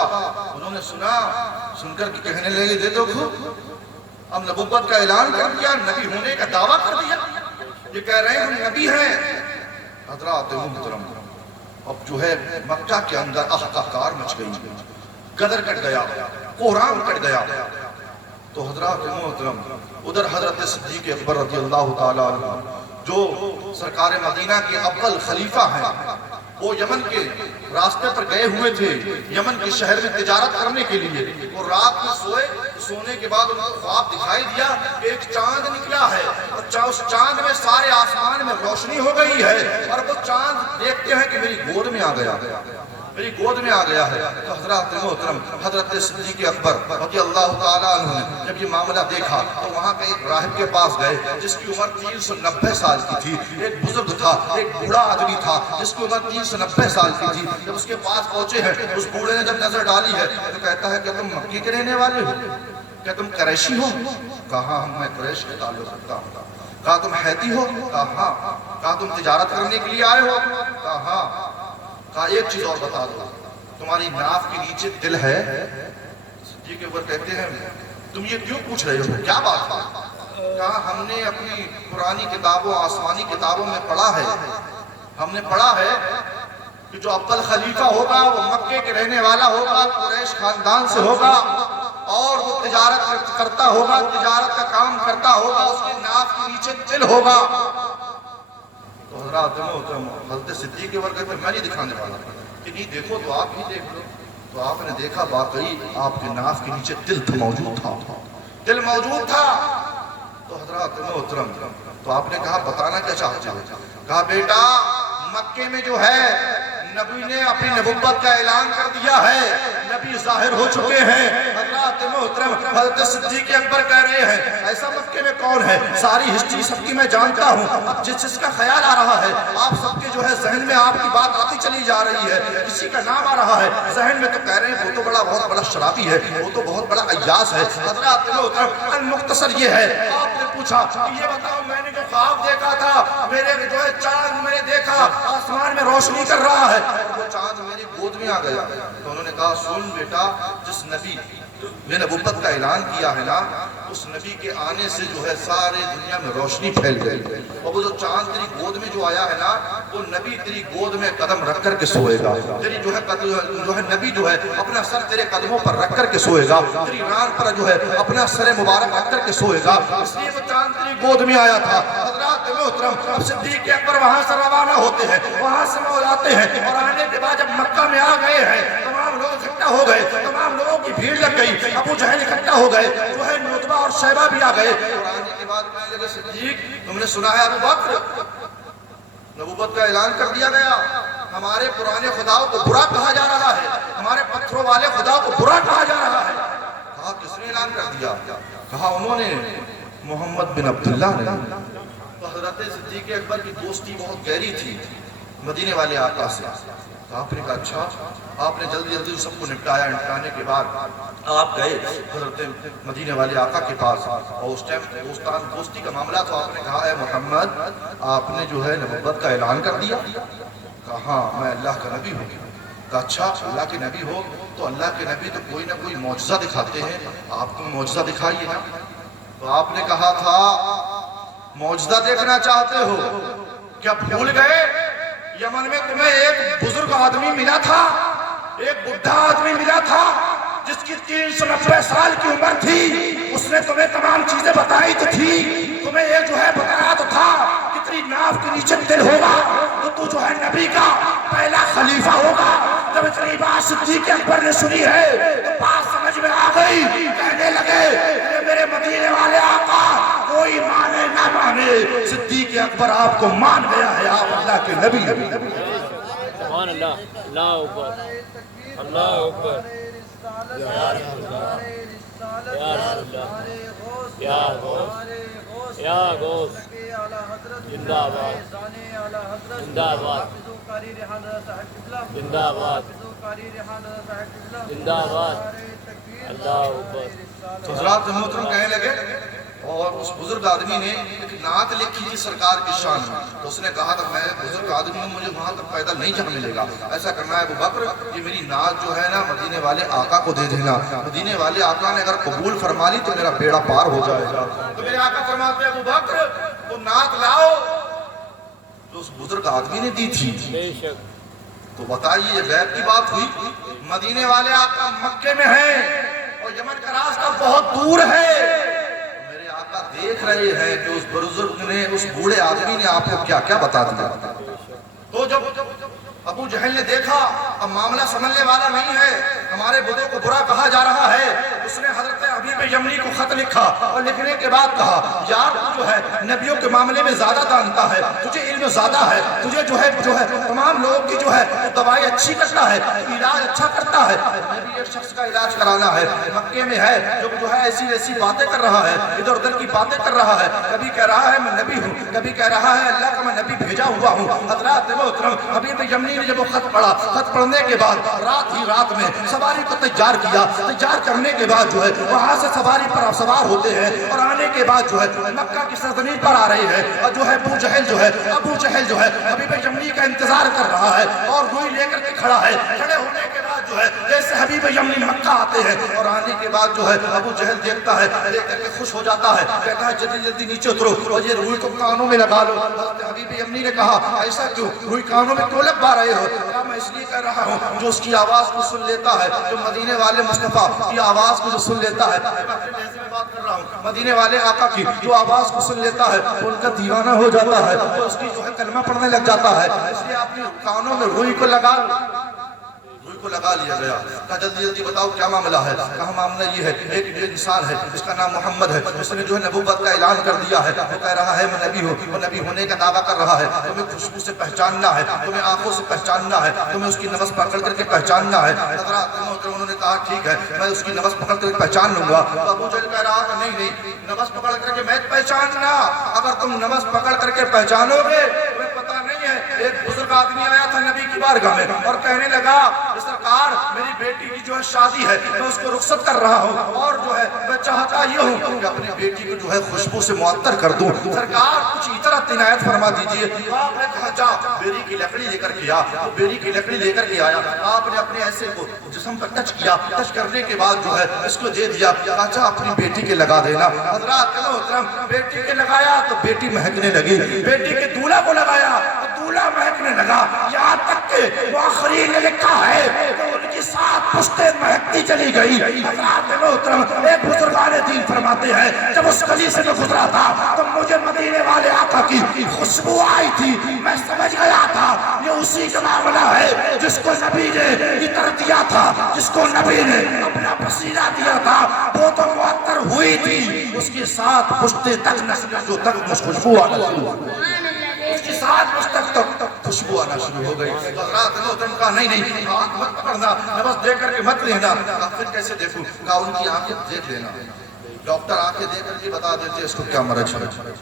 انہوں نے سن کر کے کہنے لگے, دے دو خود, اب نبوت کا اعلان کر دیا, نبی ہونے کا دعویٰ کر دیا, یہ کہہ رہے ہیں ہم نبی ہیں. حضرات محترم, اب جو ہے مکہ کے اندر احقاقار مچ گئی, گدر کٹ گیا, قرآن کٹ گیا. تو حضرات محترم, ادھر حضرت صدیق اکبر رضی اللہ تعالیٰ عنہ جو سرکار مدینہ کے اول خلیفہ ہیں, وہ یمن کے راستے پر گئے ہوئے تھے, یمن کے شہر میں تجارت کرنے کے لیے. اور رات میں سوئے, سونے کے بعد انہوں نے خواب دکھائی دیا کہ ایک چاند نکلا ہے اور اس چاند میں سارے آسمان میں روشنی ہو گئی ہے, اور وہ چاند دیکھتے ہیں کہ میری گود میں آ گیا, میری گود میں آ گیا ہے. تو حضرات محترم, حضرت صدیق اکبر رضی اللہ تعالیٰ عنہ نے جب یہ معاملہ دیکھا تو وہاں کے ایک راہب کے پاس گئے جس کی عمر 390 سال کی تھی. ایک بزرگ تھا, ایک بوڑھا آدمی تھا جس کی عمر 390 سال کی تھی. جب اس کے پاس پہنچے ہیں, اس بوڑھے نے جب نظر ڈالی ہے تو کہتا ہے, کیا تم مکی کے رہنے والے ہو, کیا تم قریشی ہو؟ کہا ہم, میں قریش کے تعلق رکھتا ہوں. کہا تم حیتی ہو؟ کہا ہاں. کہا تم تجارت کرنے کے لیے آئے ہو؟ کہا ہاں. کہا ایک چیز اور بتا دو, تمہاری ناف کے نیچے دل ہے؟ صدیق اکبر کہتے ہیں, تم یہ کیوں پوچھ رہے ہو, کیا بات ہے؟ کہا ہم نے اپنی پرانی کتابوں, آسمانی کتابوں میں پڑھا ہے, ہم نے پڑھا ہے کہ جو اول خلیفہ ہوگا وہ مکے کے رہنے والا ہوگا, قریش خاندان سے ہوگا, اور وہ تجارت کرتا ہوگا, تجارت کا کام کرتا ہوگا, اس کے ناف کے نیچے دل ہوگا. تو حضرات محترم, حضرت صدیق اکبر کہتے ہیں, میں نہیں دکھانے والا, کہ نہیں دیکھو تو آپ ہی دیکھ لو. تو آپ نے دیکھا, واقعی آپ کے ناف کے نیچے دل موجود تھا, دل موجود تھا. تو حضرات محترم, تو آپ نے کہا بتانا کیا چاہتے ہو؟ کہا بیٹا مکے میں جو ہے نبی نے اپنی نبوت کا اعلان کر دیا ہے, نبی ظاہر ہو چکے ہیں. حضرات حضرات محترم حضرت صدیق اکبر کہہ رہے ہیں ایسا مکے میں کون ہے؟ ساری ہسٹری سب کی میں جانتا ہوں، اب جس کا خیال آ رہا ہے آپ سب کے جو ہے ذہن میں آپ کی بات آتی چلی جا رہی ہے، کسی کا نام آ رہا ہے ذہن میں، تو کہہ رہے ہیں وہ تو بہت بڑا شرابی ہے، وہ تو بہت بڑا عیاس ہے۔ حضرات محترم المختصر یہ ہے، آپ نے پوچھا کہ یہ بتاؤ میں نے جو خواب دیکھا تھا، میرے جو ہے چاند میں نے دیکھا آسمان میں روشنی کر رہا ہے، وہ چاند میری گود میں آ گیا۔ تو انہوں نے کہا سن بیٹا، جس نبی نے نبوت کا اعلان کیا ہے نا، اس نبی کے آنے سے جو ہے سارے دنیا میں روشنی پھیل گئی، اور وہ جو چاند تیری گود میں جو آیا ہے نا، وہ نبی تیری گود میں قدم رکھ کر کے سوئے گا، تیری جو ہے نبی جو ہے اپنا سر تیرے قدموں پر رکھ کر کے سوئے گا، تیری ران پر جو ہے اپنا سر مبارک رکھ کر کے سوئے گا، اس لیے وہ چاند تیری گود میں آیا تھا۔ حضرات محترم اب صدیق اکبر وہاں سے روانہ ہوتے ہیں، وہاں سے مولاتے ہیں، اور آنے کے بعد جب مکہ میں آ گئے ہیں تمام لوگ اکٹھا ہو گئے، تمام لوگوں کی بھیڑ لگ گئی، ابو جہل اکٹھا ہو گئے، جو ہے نوتبہ اور شیبہ بھی آ گئے، اور آنے کے بعد کہنے لگے صدیق تم نے سنا ہے ابو بکر نبوت کا اعلان کر دیا گیا، ہمارے پرانے خداؤں کو برا کہا جا رہا ہے، ہمارے پتھروں والے خداؤں کو برا کہا جا رہا ہے۔ کہا کس نے اعلان کر دیا؟ کہا انہوں نے، محمد بن عبداللہ نے۔ تو حضرت صدیق اکبر کی دوستی بہت گہری تھی مدینے والے آقا سے۔ آپ نے کہا اچھا، آپ نے جلدی جلدی سب کو نپٹایا، نپٹانے کے بعد آپ گئے حضرت مدینے والے آقا کے پاس، اور اس ٹائم دوستی کا معاملہ تو آپ نے کہا اے محمد آپ نے جو ہے نبوت کا اعلان کر دیا؟ کہا ہاں میں اللہ کا نبی ہوں۔ کہا اچھا اللہ کے نبی ہو تو اللہ کے نبی تو کوئی نہ کوئی معجزہ دکھاتے ہیں، آپ کو معجزہ دکھائیے نا۔ تو آپ نے کہا تھا معجزہ دیکھنا چاہتے ہو؟ کیا بھول گئے یمن میں تمہیں ایک بزرگ آدمی ملا تھا، ایک بڈھا آدمی ملا تھا جس کی 390 سال کی عمر تھی، اس نے تمہیں تمام چیزیں بتائی تو تھی، تمہیں ایک جو ہے بتایا تو تھا کتنی ناف کے نیچے دل ہوگا تو جو ہے نبی کا پہلا خلیفہ ہوگا۔ جب اتنی بات صدیق اکبر نے سنی ہے تو بات سمجھ میں آ گئی، کہنے لگے کہ میرے مدینے والے آقا کوئی مانے نہ مانے صدیق اکبر آپ کو مان گیا ہے، آپ اللہ کے نبی ہیں۔ سبحان اللہ، اللہ اکبر، اللہ اکبر، یا رسول اللہ، یا رسول اللہ، یا غوث، یا غوث، زندہ آباد، زندہ آباد، زندہ آباد، زندہ آباد، اللہ اکبر۔ تو حضرات محترم کہنے لگے، اور اس بزرگ آدمی نے ایک نعت لکھی تھی سرکار کی شان میں، تو اس نے کہا تھا میں بزرگ آدمی ہوں، مجھے وہاں تک پیدل نہیں جا ملے گا، ایسا کرنا ہے ابو بکر یہ میری نعت جو ہے نا مدینے والے آقا کو دے دینا، مدینے والے آقا نے اگر قبول فرما لی تو میرا بیڑا پار ہو جائے گا۔ تو میرے آقا فرماتے ہیں ابو بکر وہ نعت لاؤ جو اس بزرگ آدمی نے دی تھی۔ بے شک۔ تو بتائیے یہ غیب کی بات ہوئی، مدینے والے آقا مکے میں ہیں اور یمن کا راستہ بہت دور ہے، میرے آقا دیکھ رہے ہیں کہ اس بزرگ نے، اس بوڑھے آدمی نے آپ کو کیا کیا بتا دیا۔ تو جب ابو جہل نے دیکھا اب معاملہ سمجھنے والا نہیں ہے، ہمارے بدھوں کو برا کہا جا رہا ہے، اس نے حضرت حبیب یمنی کو خط لکھا اور لکھنے کے بعد کہا یار تو جو ہے نبیوں کے معاملے میں زیادہ جانتا ہے، تجھے علم زیادہ ہے، تجھے جو ہے تمام لوگوں کی جو ہے دوائی اچھی کرتا ہے، علاج اچھا کرتا ہے، نبی ایک شخص کا علاج کرانا ہے، مکے میں ہے جو ہے ایسی ایسی باتیں کر رہا ہے، ادھر ادھر کی باتیں کر رہا ہے، کبھی کہہ رہا ہے میں نبی ہوں، کبھی کہہ رہا ہے اللہ کا میں نبی بھیجا ہوا ہوں۔ حضرات محترم حبیب یمنی نے جب وہ خط پڑھا، خط پڑھنے کے بعد رات ہی رات میں سواری کو تیار کیا، تیار کرنے کے بعد جو ہے وہاں سے سواری پر سوار ہوتے ہیں اور آنے کے بعد جو ہے مکہ کی سرزمین پر آ رہے ہیں، اور جو ہے ابو جہل جو ہے حبیب یمنی کا انتظار کر رہا ہے اور روئی لے کر کے کھڑا ہے، کھڑے ہونے کے بعد جو ہے جیسے حبیب یمنی مکہ آتے ہیں اور آنے کے بعد جو ہے ابو جہل دیکھتا ہے، دیکھ کر کے خوش ہو جاتا ہے، کہتا ہے جلدی جلدی نیچے اترو اور یہ روئی کو کانوں میں لگا لو۔ حضرت حبیب یمنی نے کہا ایسا کیوں، روئی کانوں میں کیوں لگوا رہے ہو؟ کہا میں اس لیے کہہ رہا ہوں جو اس کی آواز کو سن لیتا ہے، جو مدینے والے مصطفیٰ کی آواز کو جو سن لیتا ہے، میں اپنے لہجے میں بات کر رہا ہوں، مدینے والے آقا کی جو آواز کو سن لیتا ہے وہ ان کا دیوانہ ہو جاتا ہے، وہ اس کی جو ہے کلمہ پڑھنے لگ جاتا ہے، اس لیے اپنے کانوں میں روئی کو لگا لو۔ روئی کو لگا لیا گیا. کہا جلدی جلدی بتاؤ کیا معاملہ ہے. کہا معاملہ یہ ہے ایک انسان ہے جس کا نام محمد ہے, اس نے جو ہے نبوت کا اعلان کر دیا ہے, وہ کہہ رہا ہے میں نبی ہوں, وہ نبی ہونے کا دعویٰ کر رہا ہے. تمہیں خوشبو سے پہچاننا ہے, تمہیں آنکھوں سے پہچاننا ہے, تمہیں اس کی نبض پکڑ کر کے پہچاننا ہے. حضرات انہوں نے کہا ٹھیک ہے میں اس کی نبض پکڑ کر کے پہچان لوں گا. تو ابو جہل کہہ رہا کہ نہیں نبض پکڑ کر کے میں پہچاننا, اگر تم نبض پکڑ کر کے پہچانو گے تمہیں پتہ نہیں ہے. ایک بزرگ آدمی آیا تھا نبی کی بارگاہ میں اور کہنے لگا سرکار میری بیٹی کی جو ہے شادی ہے, میں اس کو رخصت کر رہا ہوں اور جو ہے میں چاہتا یہ ہوں کہ اپنی بیٹی کو جو ہے خوشبو سے معطر کر دوں. سرکار کچھ اطاعت عنایت فرما دیجئے. آپ نے کہا جا بیری کی لکڑی لے کر کے آ. وہ بیری کی لکڑی لے کر کے آیا. آپ نے اپنے ایسے کو جسم پر ٹچ کیا, ٹچ کرنے کے بعد جو ہے اس کو دے دیا. کہا جا اپنی بیٹی کے لگا دینا. حضرات محترم بیٹی کے لگایا تو بیٹی مہکنے لگی, بیٹی کے دولہا کو لگایا تو دولہا مہکنے لگا. یہاں تک کہ مؤخرین نے لکھا ہے کہ ان کی 7 پشتیں مہکتی چلی گئی. حضرات محترم ایک بزرگان دین فرماتے ہیں جب اس گلی سے میں گزرا تھا تو مجھے مدینے والے آقا کی خوشبو آئی تھی. میں سمجھ گیا تھا یہ اسی کا معاملہ ہے جس کو نبی نے عطر دیا تھا, جس کو نبی نے اپنا پسینہ دیا تھا, وہ تو معطر ہوئی تھی. اس کی 7 پشتیں تک جو تک خوشبو آنا شروع ہو گئی, اس کی 7 پشتیں تک خوشبو آنا شروع ہو گئی. حضرات محترم کہا نہیں آنکھ مت پکڑنا, نبض دے کر کے مت لینا. پھر کیسے دیکھوں؟ کہا ان کی آنکھیں دیکھ لینا. ڈاکٹر آنکھیں دیکھ کر کے بتا دیتے اس کو کیا مرض ہے.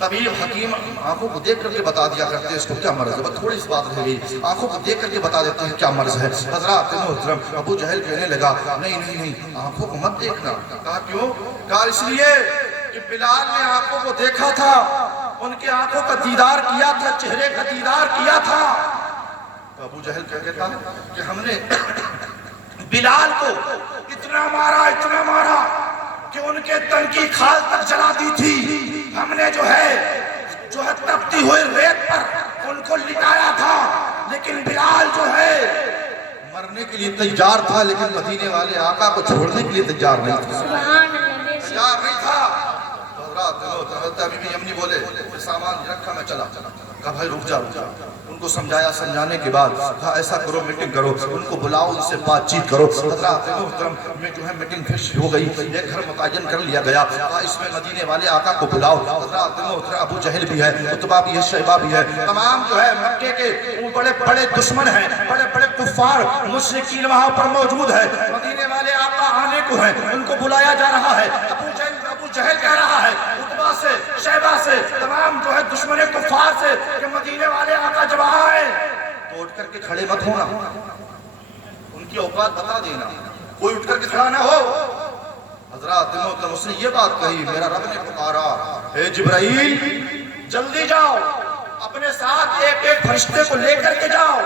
طبیب حکیم آنکھوں کو دیکھ کر کے بتا دیا کرتے اس کو کیا مرض ہے. بس تھوڑی سی بات رہ گئی, آنکھوں کو دیکھ کر کے بتا دیتے ہیں کیا مرض ہے. حضرات محترم ابو جہل کہنے لگا نہیں آنکھوں کو مت دیکھنا. کہا کیوں؟ کہا اس لیے کہ بلال نے آنکھوں کو دیکھا تھا, ان کے آنکھوں کا دیدار کیا تھا, چہرے کا دیدار کیا تھا. تو ابو جہل کہتے تھا کہ ہم نے بلال کو اتنا مارا کہ ان کے تن کی کھال تک جلا دی تھی. ہم نے جو ہے تپتی ہوئی ریت پر ان کو لٹایا تھا, لیکن بلال جو ہے مرنے کے لیے تیار تھا, لیکن مدینے والے آقا کو چھوڑنے کے لیے تیار نہیں تھا. حضرات ابھی بھی یمنی بولے سامان رکھا میں چلا. کہا بھائی رک جا. ان کو سمجھایا, سمجھانے کے بعد کہا ایسا کرو میٹنگ کرو, ان کو بلاؤ, ان سے بات چیت کرو. حضرات محترم میں جو ہے میٹنگ فکس ہو گئی, ایک گھر متعین کر لیا گیا. کہا اس میں مدینے والے آقا کو بلاؤ. حضرات محترم ابو جہل بھی ہے, عتبہ بھی ہے, شیبہ بھی ہے, تمام جو ہے مکے کے بڑے بڑے دشمن ہیں, بڑے بڑے کفار مشرکین وہاں پر موجود ہے. مدینے والے آقا آنے کو ہیں, ان کو بلایا جا رہا ہے. ابو جہل کہہ رہا ہے عتبہ سے, شیبہ سے, تمام جو ہے دشمن کفار سے کہ مدینے والے آقا جب آئے تو اٹھ کر کے کھڑے مت ہونا, ان کی اوقات بتا دینا, کوئی اٹھ کر کے کھڑا نہ ہو. حضرات محترم اس نے یہ بات کہی, میرا رب نے پکارا اے جبرائیل جلدی جاؤ, اپنے ساتھ ایک ایک فرشتے کو لے کر کے جاؤ.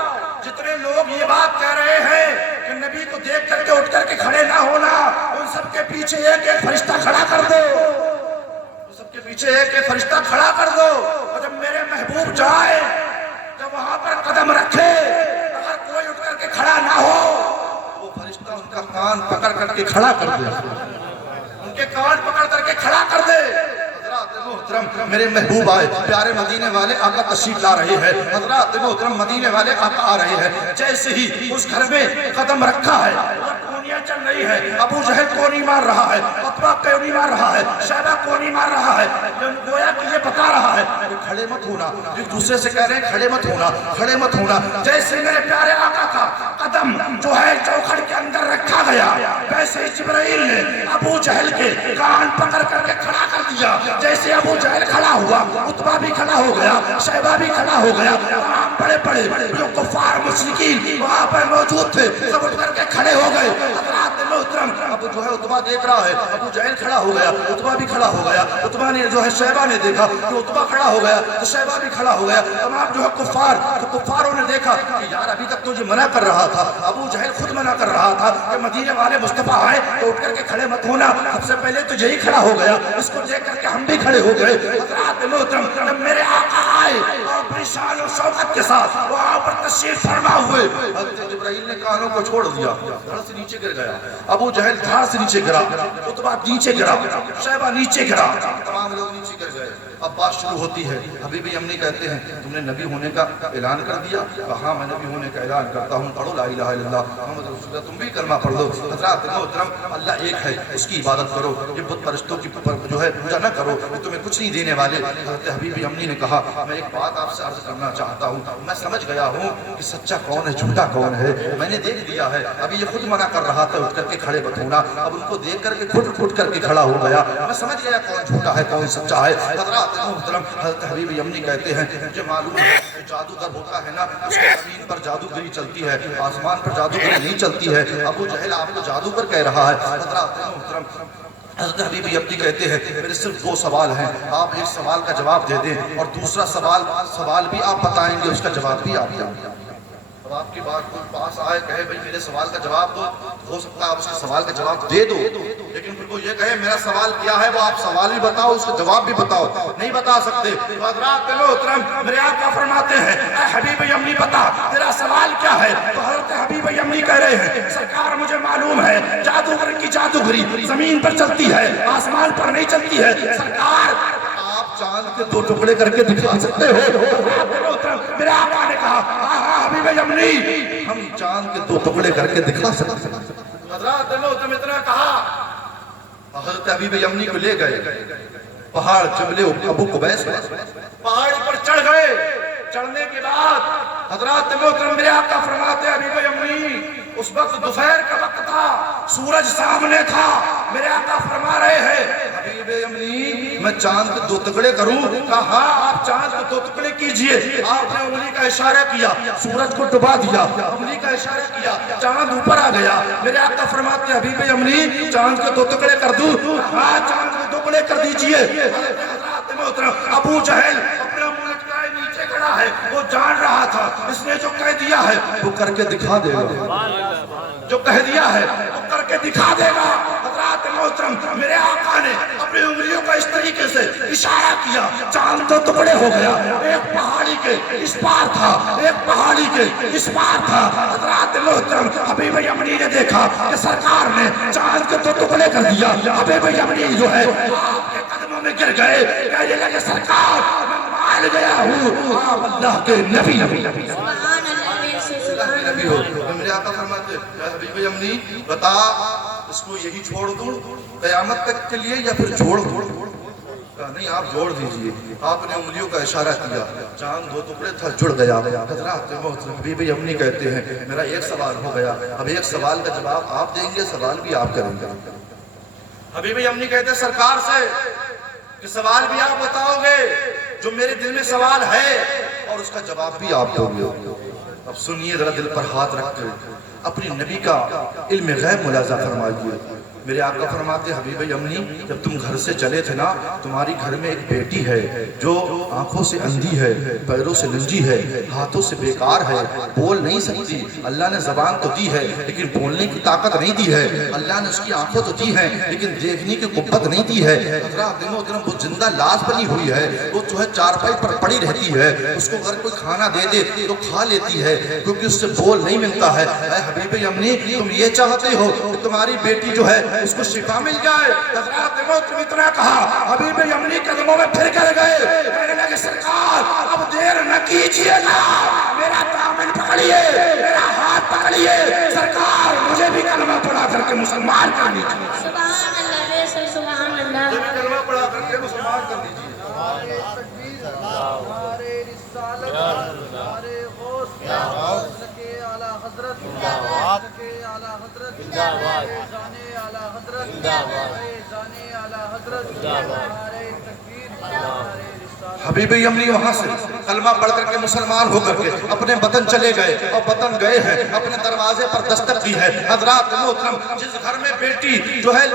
جتنے لوگ یہ بات کہہ رہے ہیں کہ نبی کو دیکھ کر کے اٹھ کر کے کھڑے نہ ہونا, ان سب کے پیچھے ایک ایک فرشتہ کھڑا کر دو, سب کے پیچھے ایک ایک فرشتہ کھڑا کر دو. اور جب میرے محبوب جائے, جب وہاں پر قدم رکھے, اگر کوئی اٹھ کر کے کھڑا نہ ہو, وہ فرشتہ ان کا کان پکڑ کر کے کھڑا کر دے, ان کے کان پکڑ کر کے کھڑا کر دے. محترم میرے محبوب آئے, پیارے مدینے والے آقا تشریف لا رہے ہیں. حضرات محترم مدینے والے آقا آ رہے ہیں. جیسے ہی اس گھر میں قدم رکھا ہے, کونیاں چل رہی ہے, ابو جہل کونی مار رہا ہے, عتبہ کونی مار رہا ہے, شیبہ کونی مار رہا ہے. گویا کہ یہ بتا رہا ہے کہ کھڑے مت ہونا. ایک دوسرے سے کہہ رہے ہیں کھڑے مت ہونا, کھڑے مت ہونا. جیسے میرے پیارے آقا کا قدم جو ہے چوکھٹ کے اندر رکھا گیا, ویسے جبرائیل نے ابو جہل کے کان پکڑ کر کے کھڑا کر دیا. جیسے ابو جہل کھڑا ہوا, عتبہ بھی کھڑا ہو گیا, شیبہ بھی کھڑا ہو گیا. تمام بڑے بڑے جو کفار مشرکین وہاں پر موجود تھے سب اٹھ کر کے کھڑے ہو گئے. حضرات محترم اب جو ہے عتبہ دیکھ رہا ہے, ابو جہل کھڑا ہو گیا, عتبہ بھی کھڑا ہو گیا. عتبہ نے جو ہے شیبہ نے دیکھا کہ عتبہ کھڑا ہو گیا تو شیبہ بھی کھڑا ہو گیا. تمام جو ہے کفاروں نے دیکھا کہ یار ابھی تک تو یہ منع کر رہا تھا, ابو جہل خود منع کر رہا تھا کہ مدینے والے مصطفیٰ آئے تو اٹھ کر کے کھڑے مت ہونا. سب سے پہلے تو یہی کھڑا ہو گیا, اس کو دیکھ کر کے ہم بھی کھڑے ہو گئے. حضرات محترم جب میرے آقا آئے اور اپنی شان و شوکت کے ساتھ وہاں پر تشریف فرما ہوئے, حضرت جبرائیل نے کانوں کو چھوڑ دیا, دھڑ سے نیچے گر گیا. ابو جہل دھڑ سے نیچے گرا, عتبہ نیچے گرا, شیبہ نیچے گرا, تمام لوگ نیچے گر گئے. اب اب بات شروع ہوتی ہے. حبیب یمنی کہتے ہیں تم نے نبی ہونے کا اعلان کر دیا؟ کہا ہاں میں نبی ہونے کا اعلان کرتا ہوں. پڑھو لا الہ الا اللہ محمد رسول اللہ. تم بھی کلمہ پڑھ لو. حضرات محترم اللہ ایک ہے, اس کی عبادت کرو. یہ بت پرستوں کی جو ہے پوجا نہ کرو, یہ تمہیں کچھ نہیں دینے والے. حضرت حبیب یمنی نے کہا میں ایک بات آپ سے عرض کرنا چاہتا ہوں. میں سمجھ گیا ہوں کہ سچا کون ہے جھوٹا کون ہے. میں نے دیکھ دیا ہے. ابھی یہ خود منع کر رہا تھا اٹھ کر کے کھڑے مت ہونا, اب ان کو دیکھ کر کے گھٹ کر کے کھڑا ہو گیا. میں سمجھ گیا کون جھوٹا ہے کون سچا ہے. حضرات محترم حضرت حبیب یمنی کہتے ہیں مجھے معلوم ہے جادوگر ہوتا ہے نا اس کو زمین پر جادوگری چلتی ہے, آسمان پر جادوگری نہیں چلتی ہے. ابو جہل آپ کو جادوگر کہہ رہا ہے. حضرات محترم حضرت حبیب یمنی کہتے ہیں میرے صرف 2 سوال ہیں, آپ ایک سوال کا جواب دے دیں اور دوسرا سوال بھی آپ بتائیں گے, اس کا جواب بھی آپ دیں گے. اب آپ کی بات کوئی پاس آئے کہے بھئی میرے سوال کا جواب دو, ہو سکتا ہے آپ اس کے سوال کا جواب دے دو, لیکن پھر وہ یہ کہے میرا سوال کیا ہے وہ آپ سوال بھی بتاؤ اس کا جواب بھی بتاؤ. نہیں بتا سکتے. حضرات محترم میرے آقا فرماتے ہیں اے حبیب یمنی بتا تیرا سوال کیا ہے. تو حضرت حبیب یمنی کہہ رہے ہیں سرکار مجھے معلوم ہے جادوگر کی جادوگری زمین پر چلتی ہے آسمان پر نہیں چلتی ہے. سرکار آپ چاند کے 2 ٹکڑے کر کے دکھا سکتے ہو؟ میرے آقا نے کہا ہاں حبیب یمنی ہم چاند کے 2 ٹکڑے کر کے دکھا سکتے ہیں. حضرات تم اتنا کہا, حضرت حبیب یمنی کو لے گئے پہاڑ جبل ابو قبیس پہاڑی پر چڑھ گئے. چڑھنے کے بعد حضرات محترم میرے آقا فرماتے حبیب یمنی اس وقت دوپہر کا وقت تھا, سورج سامنے تھا. میرے آقا فرما رہے ہیں حبیب یمنی میں چاند کے 2 ٹکڑے کروں؟ کہا ہاں آپ چاند کے 2 ٹکڑے کیجئے. آپ نے انگلی کا اشارہ کیا, سورج کو ڈبا دیا, انگلی کا اشارہ کیا, چاند اوپر آ گیا. میرے آقا فرماتے حبیب یمنی چاند کے 2 ٹکڑے کر دوں؟ ہاں چاند کے 2 ٹکڑے کر دیجئے. ابو جہل اپنا منہ لٹکائے نیچے کھڑا ہے, وہ جان رہا تھا اس نے جو کہہ دیا ہے وہ کر کے دکھا دے گا, جو کہہ دیا ہے وہ کر کے دکھا دے گا. حضرات محترم میرے آقا نے اپنی انگلیوں کا اس طریقے سے اشارہ کیا, چاند 2 ٹکڑے ہو گیا. ایک پہاڑی کے اس پار تھا, ایک پہاڑی کے اس پار تھا. حضرات محترم حبیب یمنی نے دیکھا کہ سرکار نے چاند کے 2 ٹکڑے کر دیا. حبیب یمنی جو ہے آپ کے قدموں میں گر گئے, کہنے لگے سرکار میں مان گیا ہوں آپ اللہ کے نبی. سبحان اللہ ویسے سبحان نبی ہو. میرے آقا فرماتے حبیب یمنی بتا اس کو یہی چھوڑ دوں قیامت تک کے لیے یا پھر چھوڑ دوں؟ نہیں آپ جوڑ دیجئے. آپ نے انگلیوں کا اشارہ کیا, چاند 2 ٹکڑے تھا جڑ گیا. حضرات محترم حبیب یمنی کہتے ہیں میرا ایک سوال ہو گیا, اب ایک سوال کا جواب آپ دیں گے, سوال بھی آپ کریں گے. حبیب یمنی کہتے ہیں سرکار سے کہ سوال بھی آپ بتاؤ گے, جو میرے دل میں سوال ہے اور اس کا جواب بھی آپ دو گے. اب سنیے ذرا دل پر ہاتھ رکھ کر اپنی نبی کا علم غیب ملاحظہ فرمائیے. میرے آقا فرماتے حبیب یمنی جب تم گھر سے چلے تھے نا, تمہاری گھر میں ایک بیٹی ہے جو آنکھوں سے اندھی ہے, پیروں سے ننجی ہے, ہاتھوں سے بیکار ہے, بول نہیں سکتی. اللہ نے زبان تو دی ہے لیکن بولنے کی طاقت نہیں دی ہے. اللہ نے اس کی آنکھوں تو دی ہے لیکن دیکھنے کی قوت نہیں دی ہے. حضرات محترم وہ زندہ لاش بنی ہوئی ہے, وہ جو ہے چارپائی پر پڑی رہتی ہے. اس کو اگر کوئی کھانا دے دے تو کھا لیتی ہے کیونکہ اس سے بول نہیں ملتا ہے. اے حبیب یمنی تم یہ چاہتے ہو کہ تمہاری بیٹی جو ہے اس کو شفا مل جائے؟ حضرات محترم اتنا کہا حبیب یمنی قدموں میں پھر کر گئے, کہنے لگے سرکار اب دیر نہ کیجئے گا, میرا دامن پکڑیے, میرا ہاتھ پکڑیے. سرکار مجھے بھی کلمہ پڑھا کر کے مسلمان کر دیجئے. سبحان اللہ ویسے سبحان اللہ. مجھے بھی کلمہ پڑھا کر کے مسلمان کر دیجئے. ہمارے رسالت ہمارے غوث کے اعلیٰ حضرت کے اعلیٰ حضرت جانے اعلیٰ حضرت جانے اعلیٰ حضرت ہمارے تکبیر ہمارے حبیب یمنی وہاں سے کلمہ پڑھ کر کے مسلمان ہو کر کے اپنے وطن چلے گئے اور وطن گئے ہیں, اپنے دروازے پر دستک دی ہے. حضرات محترم جس گھر میں بیٹی جو ہے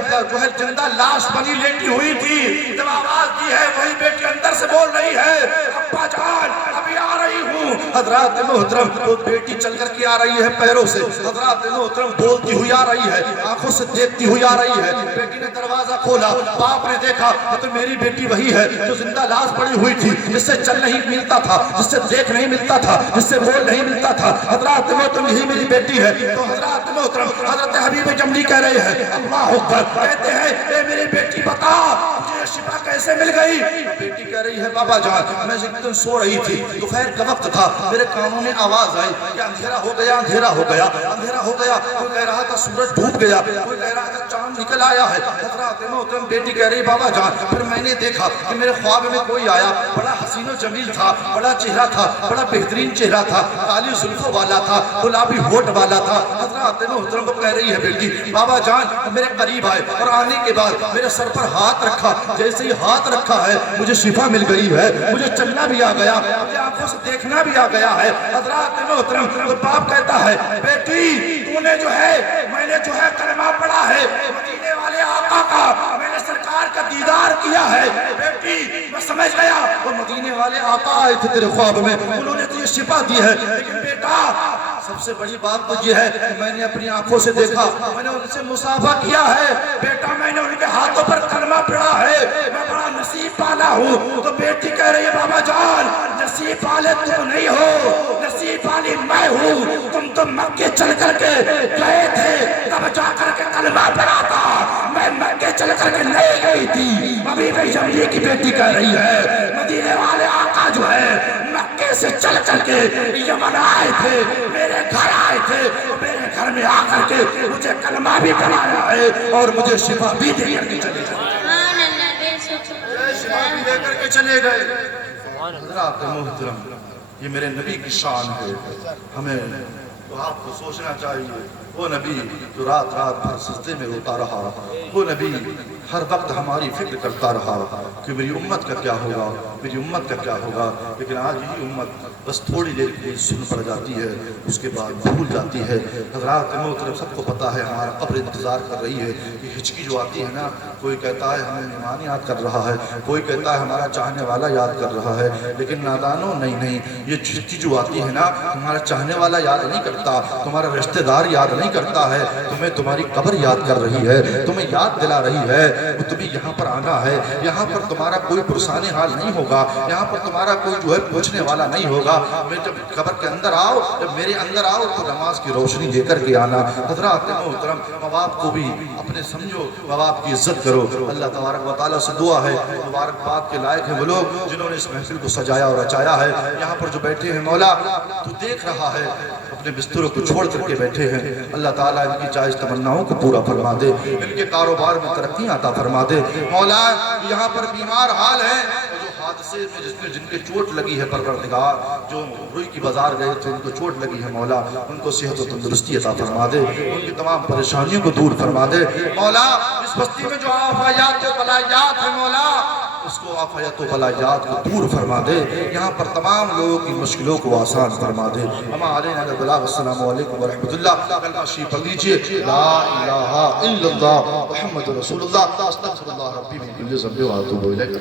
زندہ لاش بنی لیٹی ہوئی تھی, جب آواز دی ہے وہی بیٹی اندر سے بول رہی ہے ابا جان ابھی آ رہی ہوں. حضرات محترم وہ بیٹی چل کر کے آ رہی ہے پیروں سے، حضرات محترم بولتی ہوئی آ رہی ہے، آنکھوں سے دیکھتی ہوئی آ رہی ہے۔ بیٹی نے دروازہ کھولا، باپ نے دیکھا تو میری بیٹی وہی ہے جو زندہ لاش پڑی ہوئی تھی، جس سے چل نہیں ملتا تھا، جس سے دیکھ نہیں ملتا تھا، جس سے بول نہیں ملتا تھا۔ حضرات محترم یہی میری بیٹی ہے۔ تو حضرات محترم حضرت حبیب جملی کہہ رہے ہیں اللہ اکبر، کہتے ہیں اے میری بیٹی بتا تجھے شفا کیسے مل گئی؟ بیٹی کہہ رہی ہے بابا جان میں ایک دن سو رہی تھی، دوپہر کا وقت تھا، میرے کانوں میں آواز آئی کہ اندھیرا ہو گیا، اندھیرا ہو گیا، اندھیرا ہو گیا۔ کوئی کہہ رہا تھا سورج ڈوب گیا، کوئی کہہ رہا تھا چاند نکل آیا ہے۔ حضرات محترم بیٹی کہہ رہی بابا جان پھر میں نے دیکھا کہ میرے خواب میں کوئی آیا، بڑا حسین و جمیل تھا، بڑا چہرہ تھا، بڑا بہترین چہرہ تھا، کالی زلفوں والا تھا، گلابی ہونٹ والا تھا۔ حضرات محترم کو کہہ رہی ہے بیٹی بابا جان میرے قریب آئے اور آنے کے بعد میرے سر پر ہاتھ رکھا، جیسے ہی ہاتھ رکھا ہے مجھے شفا مل گئی ہے، مجھے چلنا بھی آ گیا، مجھے آنکھوں سے دیکھنا بھی آ گیا ہے۔ حضرات محترم تو باپ کہتا ہے بیٹی تو نے جو ہے میں نے جو ہے کلمہ پڑھا ہے مدینے والے آقا کا، میں نے سرکار کا دیدار کیا ہے، بیٹی میں سمجھ گیا وہ مدینے والے آقا آئے تھے تیرے خواب میں، انہوں نے تجھے شفا دی ہے، لیکن بیٹا سب سے بڑی بات تو یہ ہے کہ میں نے اپنی آنکھوں سے دیکھا، میں نے ان سے مصافحہ کیا ہے، بیٹا میں نے ان کے ہاتھوں پر کلمہ پڑھا ہے، میں بڑا نصیب پالا ہوں۔ تو بیٹی کہہ رہی ہے بابا جان نصیب پالے تم نہیں ہو، نصیب پالی میں ہوں، تم تو مکے چل کر کے گئے تھے تب جا کر کے کلمہ پڑھا تھا، میں مکے چل کر کے نہیں گئی تھی۔ ابھی بھی جملی کی بیٹی کہہ رہی ہے مدینے والے آقا جو ہے مکے سے چل کر کے یمن آئے تھے، میرے گھر آئے تھے، میرے گھر میں آ کر کے مجھے کلمہ بھی پڑھایا ہے اور مجھے شفا بھی دے کر کے چلے گئے، سبحان اللہ بے شک شفا بھی دے کر کے چلے گئے۔ حضرات محترم یہ میرے نبی کی شان ہے، ہمیں تو آپ کو سوچنا چاہیے وہ نبی جو رات رات بھر سجدے میں روتا رہا، وہ نبی ہر وقت ہماری فکر کرتا رہا کہ میری امت کا کیا ہوگا، میری امت کا کیا ہوگا، لیکن آج یہی امت بس تھوڑی دیر کے لیے سن پڑ جاتی ہے، اس کے بعد بھول جاتی ہے۔ حضرات محترم سب کو پتہ ہے ہمارا قبر انتظار کر رہی ہے، یہ ہچکی جو آتی ہے نا، کوئی کہتا ہے ہمیں ایمان یاد کر رہا ہے، کوئی کہتا ہے ہمارا چاہنے والا یاد کر رہا ہے، لیکن نادانوں نہیں، یہ ہچکی جو آتی ہے نا ہمارا چاہنے والا یاد نہیں کرتا، تمہارا رشتہ دار یاد نہیں کرتا ہے، تمہیں تمہاری قبر یاد کر رہی ہے، تمہیں یاد دلا رہی ہے تمہیں یہاں پر آنا ہے، یہاں پر تمہارا کوئی پرسان حال نہیں ہوگا، یہاں پر تمہارا کوئی جو ہے پوچھنے والا نہیں ہوگا، میں جب قبر کے اندر آؤ، جب میرے اندر آؤ تو نماز کی روشنی لے کر کے آنا۔ حضرات محترم ماں باپ کو بھی اپنے سمجھو، ماں باپ کی عزت کرو، اللہ تبارک و تعالیٰ سے دعا ہے مبارک بات کے لائق ہیں وہ لوگ جنہوں نے اس محفل کو سجایا اور رچایا ہے۔ یہاں پر جو بیٹھے ہیں مولا تو دیکھ رہا ہے اپنے بستروں کو چھوڑ کر کے بیٹھے ہیں، اللہ تعالیٰ ان کی جائز تمناؤں کو پورا فرما دے، ان کے کاروبار میں ترقی عطا فرما دے۔ مولا یہاں پر بیمار حال ہیں جو حادثے میں جس میں جن کے چوٹ لگی ہے پروردگار، جو روئی کی بازار گئے تھے ان کو چوٹ لگی ہے مولا ان کو صحت و تندرستی عطا فرما دے، ان کی تمام پریشانیوں کو دور فرما دے۔ مولا اس بستی میں جو آفات و بلایات ہیں مولا اس کو آفات و بلایات کو دور فرما دے، یہاں پر تمام لوگوں کی مشکلوں کو آسان فرما دے۔ اما علینا البلاغ، السلام علیکم ورحمۃ اللہ۔ کلمہ شریف پڑھ لیجئے، لا الہ الا اللہ محمد رسول اللہ، استغفر اللہ ربی من کل ذنب واتوب الیہ۔